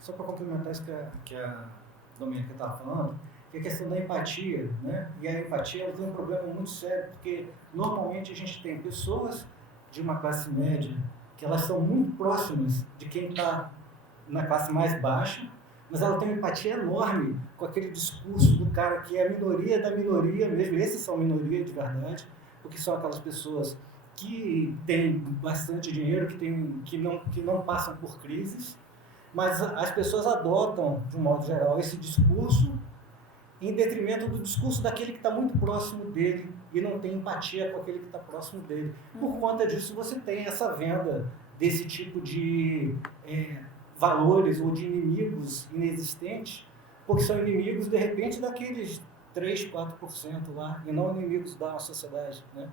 só para complementar isso que a Domênica estava falando, que é a questão da empatia, né? E a empatia ela tem um problema muito sério, porque normalmente a gente tem pessoas de uma classe média que elas são muito próximas de quem está na classe mais baixa, mas ela tem uma empatia enorme com aquele discurso do cara que é a minoria da minoria mesmo. Esses são minoria de verdade, porque são aquelas pessoas que têm bastante dinheiro, que não passam por crises, mas as pessoas adotam, de um modo geral, esse discurso em detrimento do discurso daquele que está muito próximo dele e não tem empatia com aquele que está próximo dele. Por conta disso, você tem essa venda desse tipo de valores ou de inimigos inexistentes, porque são inimigos, de repente, daqueles 3, 4% lá, e não inimigos da sociedade, né?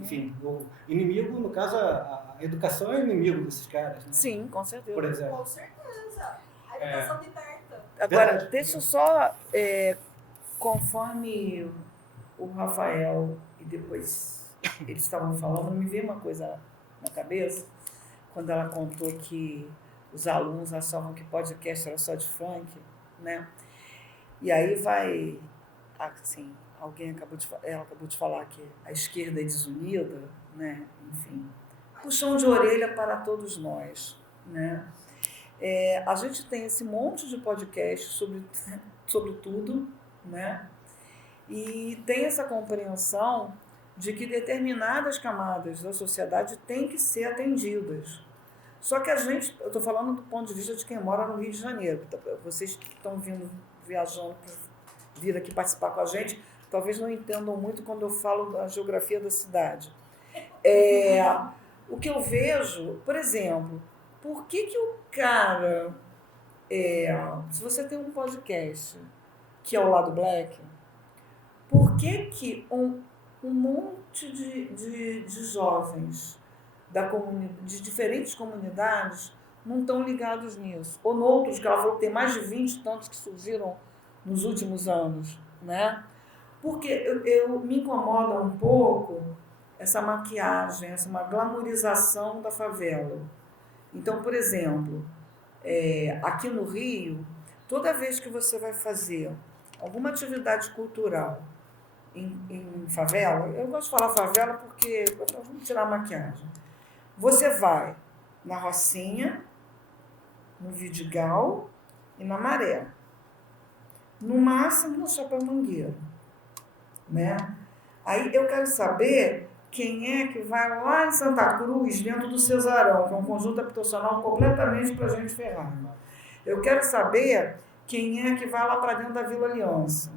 Enfim, o inimigo, no caso, a educação é inimigo desses caras, né? Sim, com certeza. Por exemplo. Com certeza. A educação liberta. Agora, Verdade. deixa eu só, conforme o Rafael e depois eles estavam falando, me veio uma coisa na cabeça, quando ela contou que os alunos achavam que podcast era só de funk, né? E aí vai, assim, ela acabou de falar que a esquerda é desunida, né? Enfim, puxão de orelha para todos nós, né? A gente tem esse monte de podcast sobre tudo, né? E tem essa compreensão de que determinadas camadas da sociedade têm que ser atendidas. Só que eu estou falando do ponto de vista de quem mora no Rio de Janeiro. Vocês que estão viajando para vir aqui participar com a gente, talvez não entendam muito quando eu falo da geografia da cidade. O que eu vejo, por exemplo, por que o cara, se você tem um podcast que é o Lado Black, por que um monte de jovens de diferentes comunidades não estão ligados nisso? Ou noutros, que ela falou que tem mais de 20 e tantos que surgiram nos últimos anos, né? Porque me incomoda um pouco essa maquiagem, essa uma glamorização da favela. Então, por exemplo, aqui no Rio, toda vez que você vai fazer alguma atividade cultural em favela, eu gosto de falar favela porque vamos tirar a maquiagem. Você vai na Rocinha, no Vidigal e na Maré. No máximo no Chapéu Mangueiro, né? Aí eu quero saber quem é que vai lá em Santa Cruz, dentro do Cesarão, que é um conjunto habitacional completamente para gente ferrar. Eu quero saber quem é que vai lá para dentro da Vila Aliança.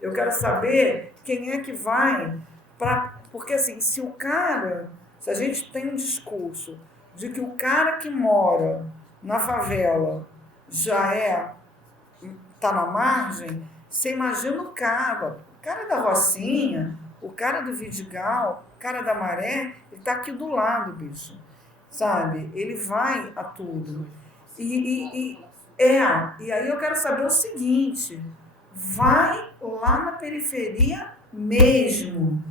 Eu quero saber quem é que vai para... Porque, assim, se a gente tem um discurso de que o cara que mora na favela já está na margem, você imagina o cara da Rocinha, o cara do Vidigal, o cara da Maré, ele está aqui do lado, bicho, sabe? Ele vai a tudo. E aí eu quero saber o seguinte, vai lá na periferia mesmo,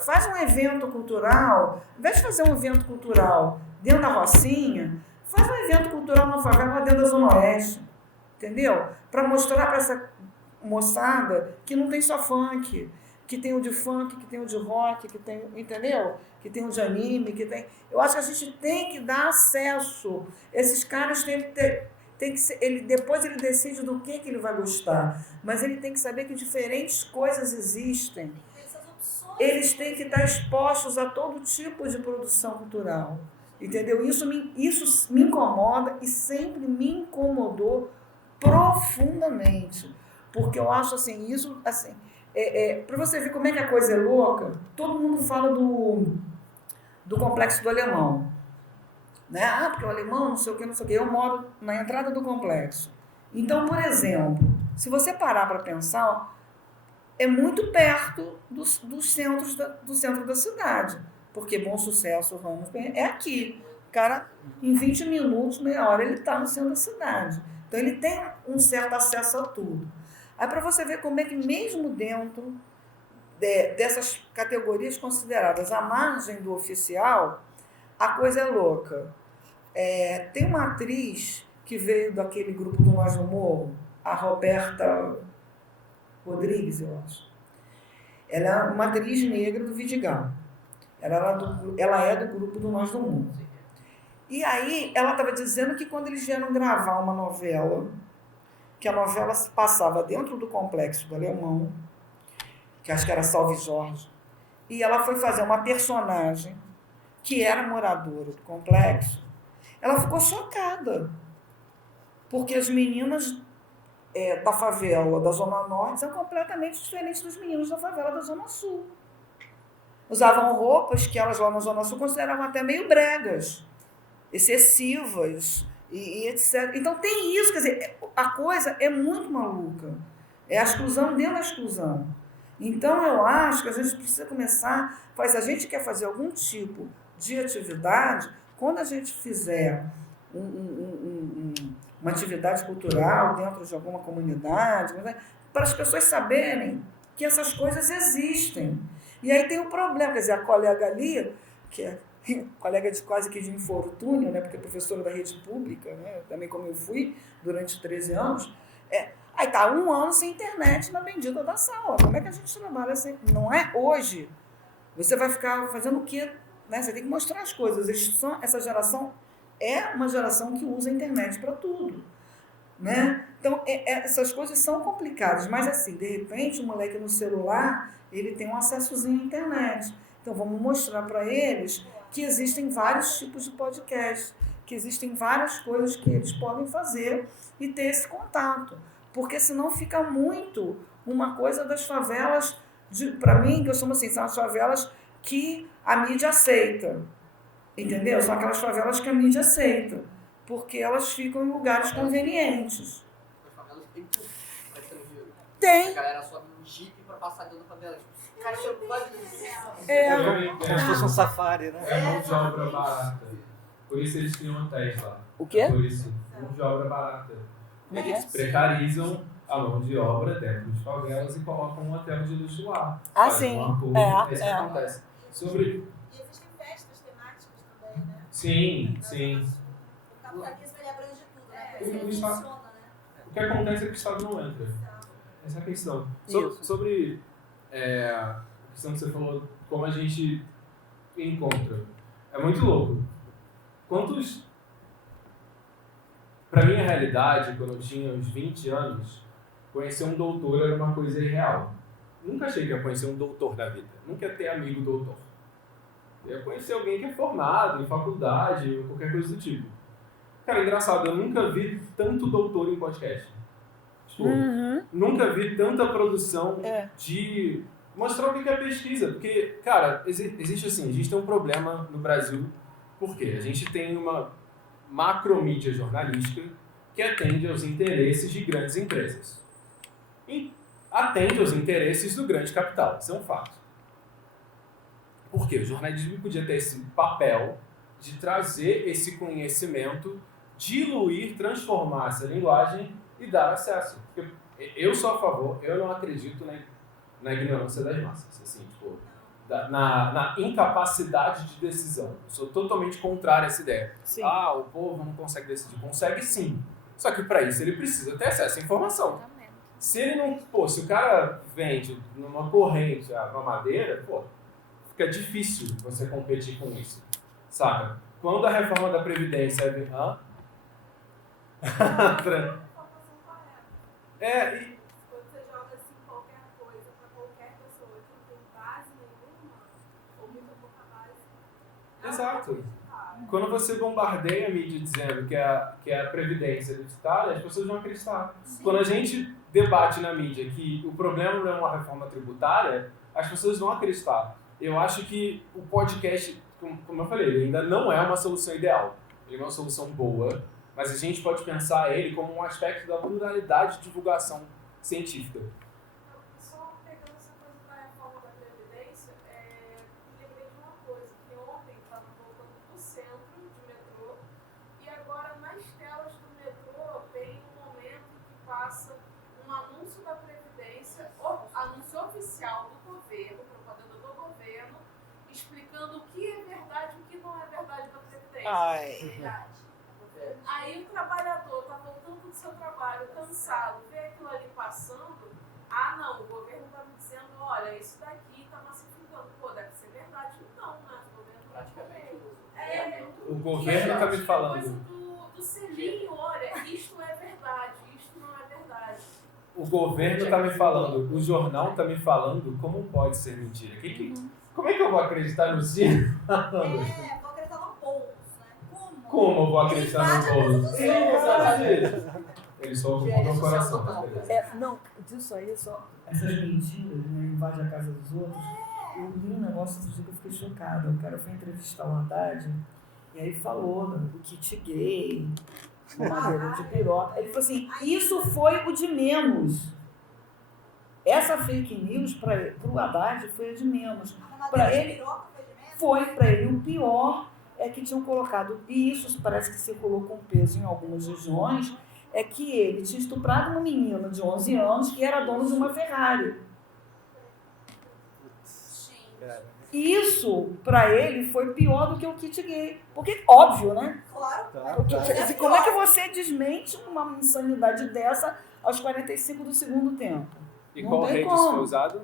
faz um evento cultural, ao invés de fazer um evento cultural dentro da Rocinha, faz um evento cultural na favela dentro da Zona Oeste, entendeu? Para mostrar para essa moçada que não tem só funk, que tem o de funk, que tem o de rock, que tem, entendeu? Que tem o de anime, que tem... Eu acho que a gente tem que dar acesso. Esses caras têm que ter... Depois ele decide do que ele vai gostar, mas ele tem que saber que diferentes coisas existem. Eles têm que estar expostos a todo tipo de produção cultural, entendeu? Isso me incomoda e sempre me incomodou profundamente, porque eu acho assim, isso assim, para você ver como é que a coisa é louca, todo mundo fala do complexo do Alemão. Né? Porque o Alemão, não sei o que, eu moro na entrada do complexo. Então, por exemplo, se você parar para pensar, é muito perto do centro da cidade, porque Bom Sucesso, Ramos, é aqui. O cara, em 20 minutos, meia hora, ele está no centro da cidade. Então, ele tem um certo acesso a tudo. Aí, para você ver como é que mesmo dentro dessas categorias consideradas à margem do oficial, a coisa é louca. Tem uma atriz que veio daquele grupo do Nós no Morro, a Roberta Rodrigues, eu acho. Ela é uma atriz negra do Vidigal. Ela é do grupo do Nós no Morro. E aí, ela estava dizendo que quando eles vieram gravar uma novela, que a novela se passava dentro do complexo do Alemão, que acho que era Salve Jorge, e ela foi fazer uma personagem que era moradora do complexo, ela ficou chocada, porque as meninas da favela da Zona Norte são completamente diferentes dos meninos da favela da Zona Sul. Usavam roupas que elas lá na Zona Sul consideravam até meio bregas. excessivas e etc. Então tem isso, quer dizer, a coisa é muito maluca. É a exclusão dentro da exclusão. Então eu acho que a gente precisa começar, se a gente quer fazer algum tipo de atividade, quando a gente fizer uma atividade cultural dentro de alguma comunidade, para as pessoas saberem que essas coisas existem. E aí tem um problema, quer dizer, a colega ali, que é colega de quase que de infortúnio, né, porque é professora da rede pública, né, também como eu fui durante 13 anos, aí está 1 ano sem internet na bendita da sala. Como é que a gente trabalha assim? Não é hoje. Você vai ficar fazendo o quê? Né? Você tem que mostrar as coisas. Essa geração é uma geração que usa a internet para tudo. Né? Então, essas coisas são complicadas, mas assim, de repente, o moleque no celular, ele tem um acessozinho à internet. Então, vamos mostrar para eles que existem vários tipos de podcast, que existem várias coisas que eles podem fazer e ter esse contato. Porque senão fica muito uma coisa das favelas, para mim, que eu chamo assim, são as favelas que a mídia aceita. Entendeu? São aquelas favelas que a mídia aceita. Porque elas ficam em lugares convenientes. As favelas tem tudo pra estrangeiro. Tem. A galera sobe um jipe pra passar dentro da favela. O cara chama quase Como se fosse um safari, né? É mão de obra barata. Por isso eles criam hotéis lá. O quê? Por isso, mão de obra barata. Como é que é? Eles precarizam a mão de obra dentro de favelas e colocam um hotel de luxo lá. Ah, Fazem sim. um acordo, é isso que acontece. Sobre... E existem festas temáticas também, né? Sim, sim. O capitalismo ele abrange tudo, né? Por O isso ele Estado- funciona, né? O que acontece é que o Estado não entra. Essa é a questão. Sobre a questão que você falou, como a gente encontra. É muito louco. Pra mim, a realidade, quando eu tinha uns 20 anos, conhecer um doutor era uma coisa irreal. Nunca achei que ia conhecer um doutor da vida. Nunca ia ter amigo doutor. Eu ia conhecer alguém que é formado em faculdade ou qualquer coisa do tipo. Cara, engraçado, eu nunca vi tanto doutor em podcast. Tipo, nunca vi tanta produção de mostrar o que é pesquisa. Porque, cara, existe assim, a gente tem um problema no Brasil. Por quê? A gente tem uma macromídia jornalística que atende aos interesses de grandes empresas. E atende aos interesses do grande capital. Isso é um fato. Por quê? O jornalismo podia ter esse papel de trazer esse conhecimento, diluir, transformar essa linguagem e dar acesso. Porque eu sou a favor, eu não acredito na ignorância das massas. Assim, tipo, na incapacidade de decisão. Eu sou totalmente contrário a essa ideia. Sim. O povo não consegue decidir. Consegue sim. Só que para isso ele precisa ter acesso à informação. Se ele não... se o cara vende numa corrente a mamadeira, fica difícil você competir com isso. Saca? Quando a reforma da Previdência... Quando você joga assim qualquer coisa pra qualquer pessoa que não tem base nenhuma, ou muita pouca base. Exato. Quando você bombardeia a mídia dizendo que é a Previdência deficitária, as pessoas vão acreditar. Sim. Quando a gente debate na mídia que o problema não é uma reforma tributária, as pessoas vão acreditar. Eu acho que o podcast, como eu falei, ele ainda não é uma solução ideal. Ele é uma solução boa, mas a gente pode pensar ele como um aspecto da pluralidade de divulgação científica. Só pegando essa coisa da reforma da Previdência, me lembrei de uma coisa, que ontem estava voltando do centro de metrô, e agora nas telas do metrô tem um momento que passa um anúncio da Previdência, anúncio oficial do governo, propaganda do governo, explicando o que é verdade e o que não é verdade da Previdência. Verdade. Aí o trabalhador está voltando do seu trabalho cansado, vê aquilo ali passando, não, o governo está me dizendo, olha, isso daqui está massificando. Deve ser verdade. Não, né? O governo praticamente. O governo está me falando. Coisa do selinho, olha, isto é verdade, isto não é verdade. O governo está me falando, o jornal está me falando, como pode ser mentira? Como é que eu vou acreditar no Ciro? Vou acreditar no Boulos, né? Como eu vou acreditar no Boulos? Ele só ocupou meu coração. Não, disso aí, só essas mentiras, né? Invade a casa dos outros. Eu li um negócio outro dia que eu fiquei chocada. O cara foi entrevistar o Haddad E aí falou do kit gay, mamadeira de piroca. Ele falou assim, isso foi o de menos. Essa fake news para o Haddad foi a de menos. Para ele, foi para ele o pior é que tinham colocado, e isso parece que circulou com peso em algumas regiões, é que ele tinha estuprado uma menina de 11 anos que era dona de uma Ferrari. Isso, para ele, foi pior do que o kit gay. Porque, óbvio, né? Claro. Como é que você desmente uma insanidade dessa aos 45 do segundo tempo? E Não qual tem rede como. isso foi usado?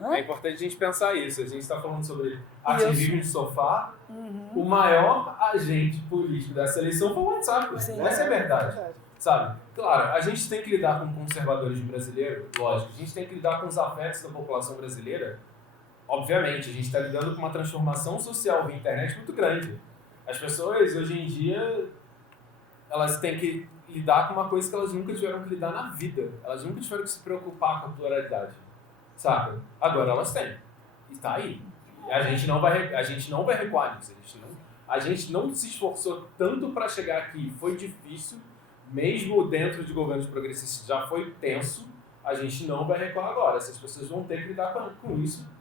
Hã? É importante a gente pensar isso. A gente está falando sobre ativismo de sofá. Uhum. O maior agente político dessa eleição foi o WhatsApp. Sim. Essa é a verdade. Sabe? Claro, a gente tem que lidar com o conservadorismo brasileiro, lógico. A gente tem que lidar com os afetos da população brasileira. Obviamente, a gente está lidando com uma transformação social via internet muito grande. As pessoas, hoje em dia, elas têm que lidar com uma coisa que elas nunca tiveram que lidar na vida. Elas nunca tiveram que se preocupar com a pluralidade. Sabe? Agora elas têm. E está aí. E a gente não vai recuar nisso. A gente não se esforçou tanto para chegar aqui. Foi difícil. Mesmo dentro de governos progressistas já foi tenso. A gente não vai recuar agora. Essas pessoas vão ter que lidar com isso.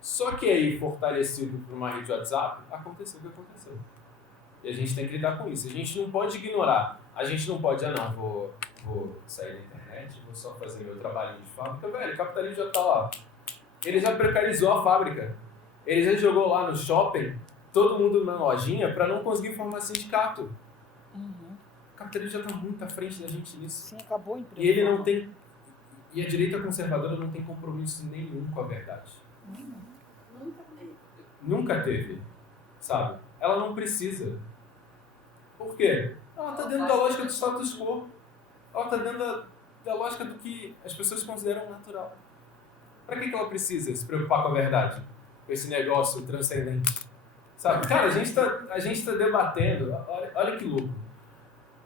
Só que aí, fortalecido por uma rede de WhatsApp, aconteceu o que aconteceu. E a gente tem que lidar com isso. A gente não pode ignorar. A gente não pode, vou sair da internet, vou só fazer meu trabalhinho de fábrica. Velho, o capitalismo já tá lá. Ele já precarizou a fábrica. Ele já jogou lá no shopping, todo mundo na lojinha, para não conseguir formar sindicato. Uhum. O capitalismo já tá muito à frente da gente nisso. Sim, acabou o emprego. E ele não tem... E a direita conservadora não tem compromisso nenhum com a verdade. Nunca teve, sabe? Ela não precisa. Por quê? Ela está dentro da lógica do status quo. Ela está dentro da lógica do que as pessoas consideram natural. Para que ela precisa se preocupar com a verdade? Com esse negócio transcendente? Sabe? Cara, a gente tá debatendo, olha que louco.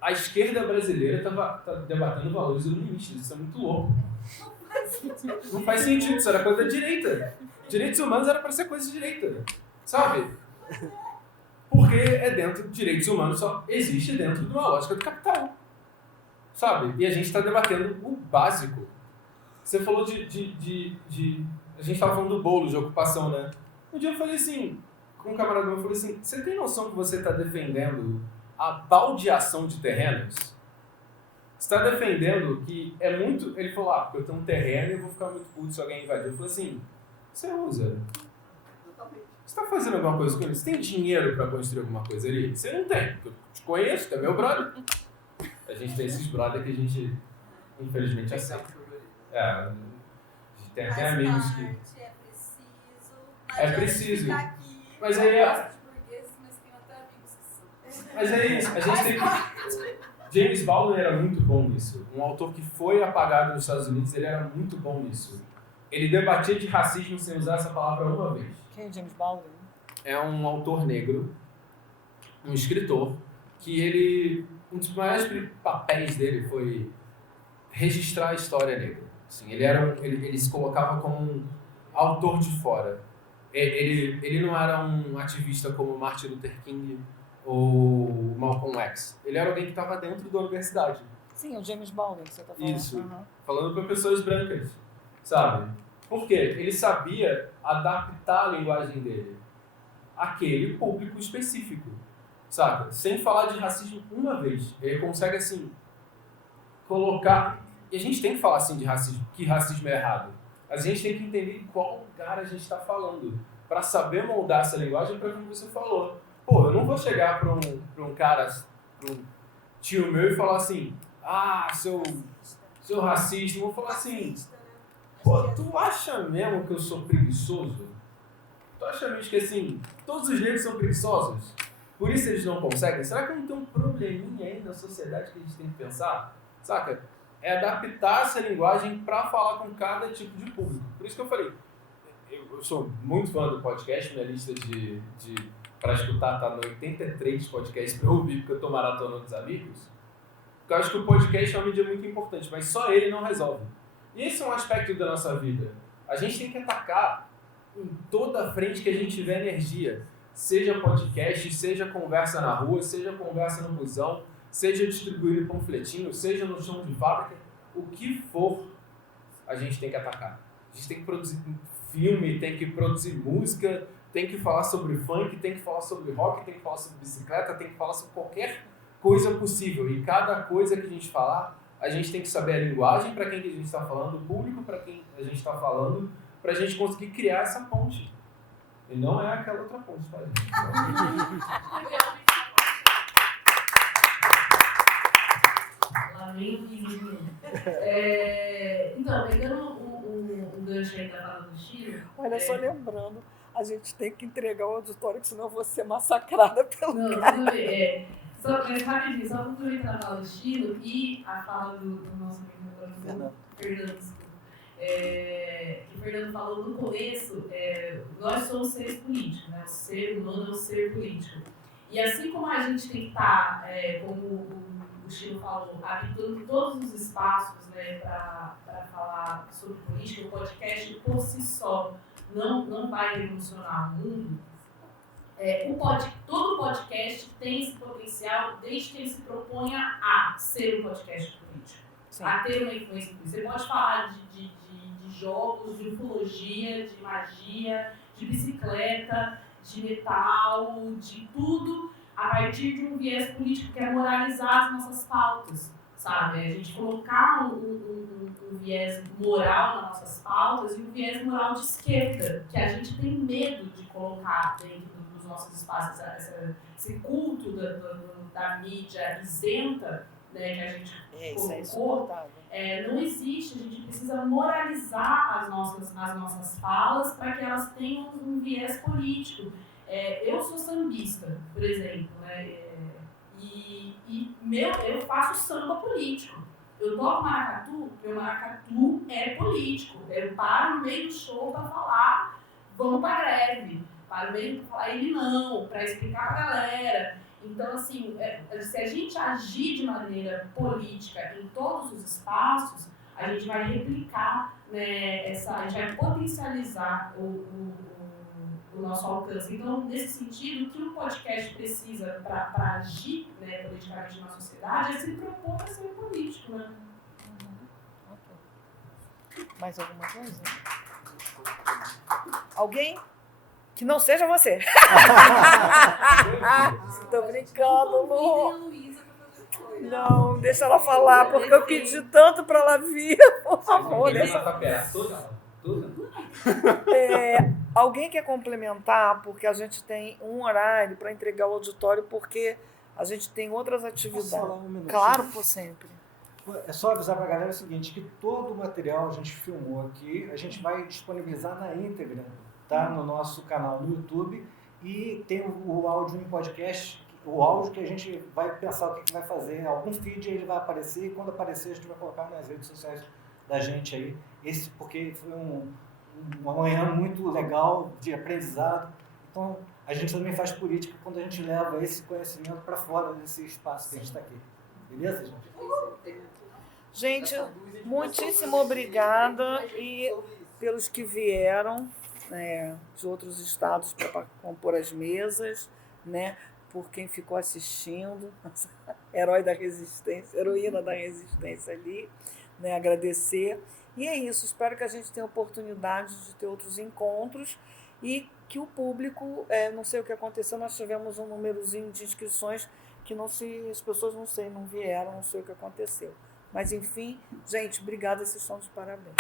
A esquerda brasileira tá debatendo valores iluministas. Isso é muito louco. Não faz sentido, isso era coisa da direita. Direitos humanos era para ser coisa de direita, sabe? Porque direitos humanos só existe dentro de uma lógica do capital, sabe? E a gente está debatendo o básico. Você falou a gente estava falando do bolo de ocupação, né? Um dia eu falei assim, com um camarada meu, eu falei assim, você tem noção que você está defendendo a baldeação de terrenos? Você está defendendo que é muito... Ele falou, porque eu tenho um terreno e eu vou ficar muito puto se alguém invadir. Eu falei assim, você usa. Você está fazendo alguma coisa com ele? Você tem dinheiro para construir alguma coisa ali? Você não tem, porque eu te conheço, tu é meu brother. A gente tem esses brother que a gente, infelizmente, aceita. A gente tem até amigos que... É preciso. Mas aí é isso. A gente tem que... James Baldwin era muito bom nisso. Um autor que foi apagado nos Estados Unidos, ele era muito bom nisso. Ele debatia de racismo sem usar essa palavra uma vez. Quem é James Baldwin? É um autor negro, um escritor, que um dos maiores papéis dele foi registrar a história negra. Assim, ele se colocava como um autor de fora. Ele não era um ativista como Martin Luther King ou Malcolm X. Ele era alguém que estava dentro da universidade. Sim, o James Baldwin que você está falando. Isso. Uhum. Falando para pessoas brancas, sabe? Por quê? Ele sabia adaptar a linguagem dele àquele público específico, sabe? Sem falar de racismo uma vez. Ele consegue, assim, colocar... E a gente tem que falar, assim, de racismo, que racismo é errado. Mas a gente tem que entender em qual lugar a gente está falando, para saber moldar essa linguagem para como você falou. Pô, eu não vou chegar para um cara, para um tio meu e falar assim, seu racista. Eu vou falar assim, pô, tu acha mesmo que eu sou preguiçoso? Tu acha mesmo que, assim, todos os negros são preguiçosos? Por isso eles não conseguem? Será que não tem um probleminha aí na sociedade que a gente tem que pensar? Saca? É adaptar essa linguagem para falar com cada tipo de público. Por isso que eu falei, eu sou muito fã do podcast, minha lista para escutar tá no 83 podcasts para ouvir, porque eu tô maratonando dos amigos. Porque eu acho que o podcast é uma mídia muito importante, mas só ele não resolve. E esse é um aspecto da nossa vida. A gente tem que atacar em toda a frente que a gente tiver energia. seja podcast, seja conversa na rua, seja conversa no busão, seja distribuir panfletinho, seja no chão de fábrica, o que for, a gente tem que atacar. A gente tem que produzir filme, tem que produzir música, tem que falar sobre funk, tem que falar sobre rock, tem que falar sobre bicicleta, tem que falar sobre qualquer coisa possível. E cada coisa que a gente falar, a gente tem que saber a linguagem para quem que a gente está falando, o público para quem a gente está falando, para a gente conseguir criar essa ponte. E não é aquela outra ponte, tá, gente? Lá vem o vizinho. Então, pegando o gancho aí da fala do Chino... Olha, só lembrando, a gente tem que entregar o auditório, que senão eu vou ser massacrada pelo Não, cara. tudo bem. Mas rapidinho, só complementar a fala do Chino e a fala do nosso amigo Fernando. Que o Fernando falou no começo, nós somos seres políticos, né? O ser humano é um ser político. E assim como a gente tem que estar, como o Chino falou, habitando todos os espaços, né, para falar sobre política, o podcast por si só não vai revolucionar o mundo. Todo podcast tem esse potencial desde que ele se proponha a ser um podcast político, a ter uma influência política. Você pode falar de jogos, de ufologia, de magia, de bicicleta, de metal, de tudo, a partir de um viés político que é moralizar as nossas pautas, sabe? A gente colocar um viés moral nas nossas pautas e um viés moral de esquerda, que a gente tem medo de colocar dentro dos nossos espaços, esse culto da mídia isenta, né, que a gente colocou, não existe. A gente precisa moralizar as nossas falas para que elas tenham um viés político. Eu sou sambista, por exemplo, né, eu faço samba político. Eu toco maracatu, meu maracatu é político. Eu paro no meio do show para falar, vamos para greve. Paro no meio para falar ele não, para explicar para a galera. Então, assim, se a gente agir de maneira política em todos os espaços, a gente vai replicar, né, a gente vai potencializar o nosso alcance. Então, nesse sentido, o que o podcast precisa para agir, né, politicamente na sociedade é se propor a ser político, né? Mais alguma coisa? Alguém? Que não seja você. Tô brincando, amor. Não, deixa ela falar, porque eu pedi tanto para ela vir. Por favor, deixa ela. Alguém quer complementar, porque a gente tem um horário para entregar o auditório, porque a gente tem outras atividades. Posso falar um minutinho? Claro, por sempre. É só avisar para a galera o seguinte, que todo o material a gente filmou aqui, a gente vai disponibilizar na íntegra, tá? No nosso canal no YouTube, e tem o áudio em podcast, o áudio que a gente vai pensar o que vai fazer, algum feed ele vai aparecer, e quando aparecer a gente vai colocar nas redes sociais da gente aí, porque foi uma manhã muito legal de aprendizado. Então a gente também faz política quando a gente leva esse conhecimento para fora desse espaço que a gente está aqui. Beleza, gente? Gente, muitíssimo obrigada e pelos que vieram, né, de outros estados para compor as mesas, né, por quem ficou assistindo, herói da resistência, heroína da resistência ali, né, agradecer. E é isso, espero que a gente tenha oportunidade de ter outros encontros e que o público, não sei o que aconteceu, nós tivemos um númerozinho de inscrições que as pessoas não vieram, não sei o que aconteceu. Mas enfim, gente, obrigada, vocês estão de parabéns.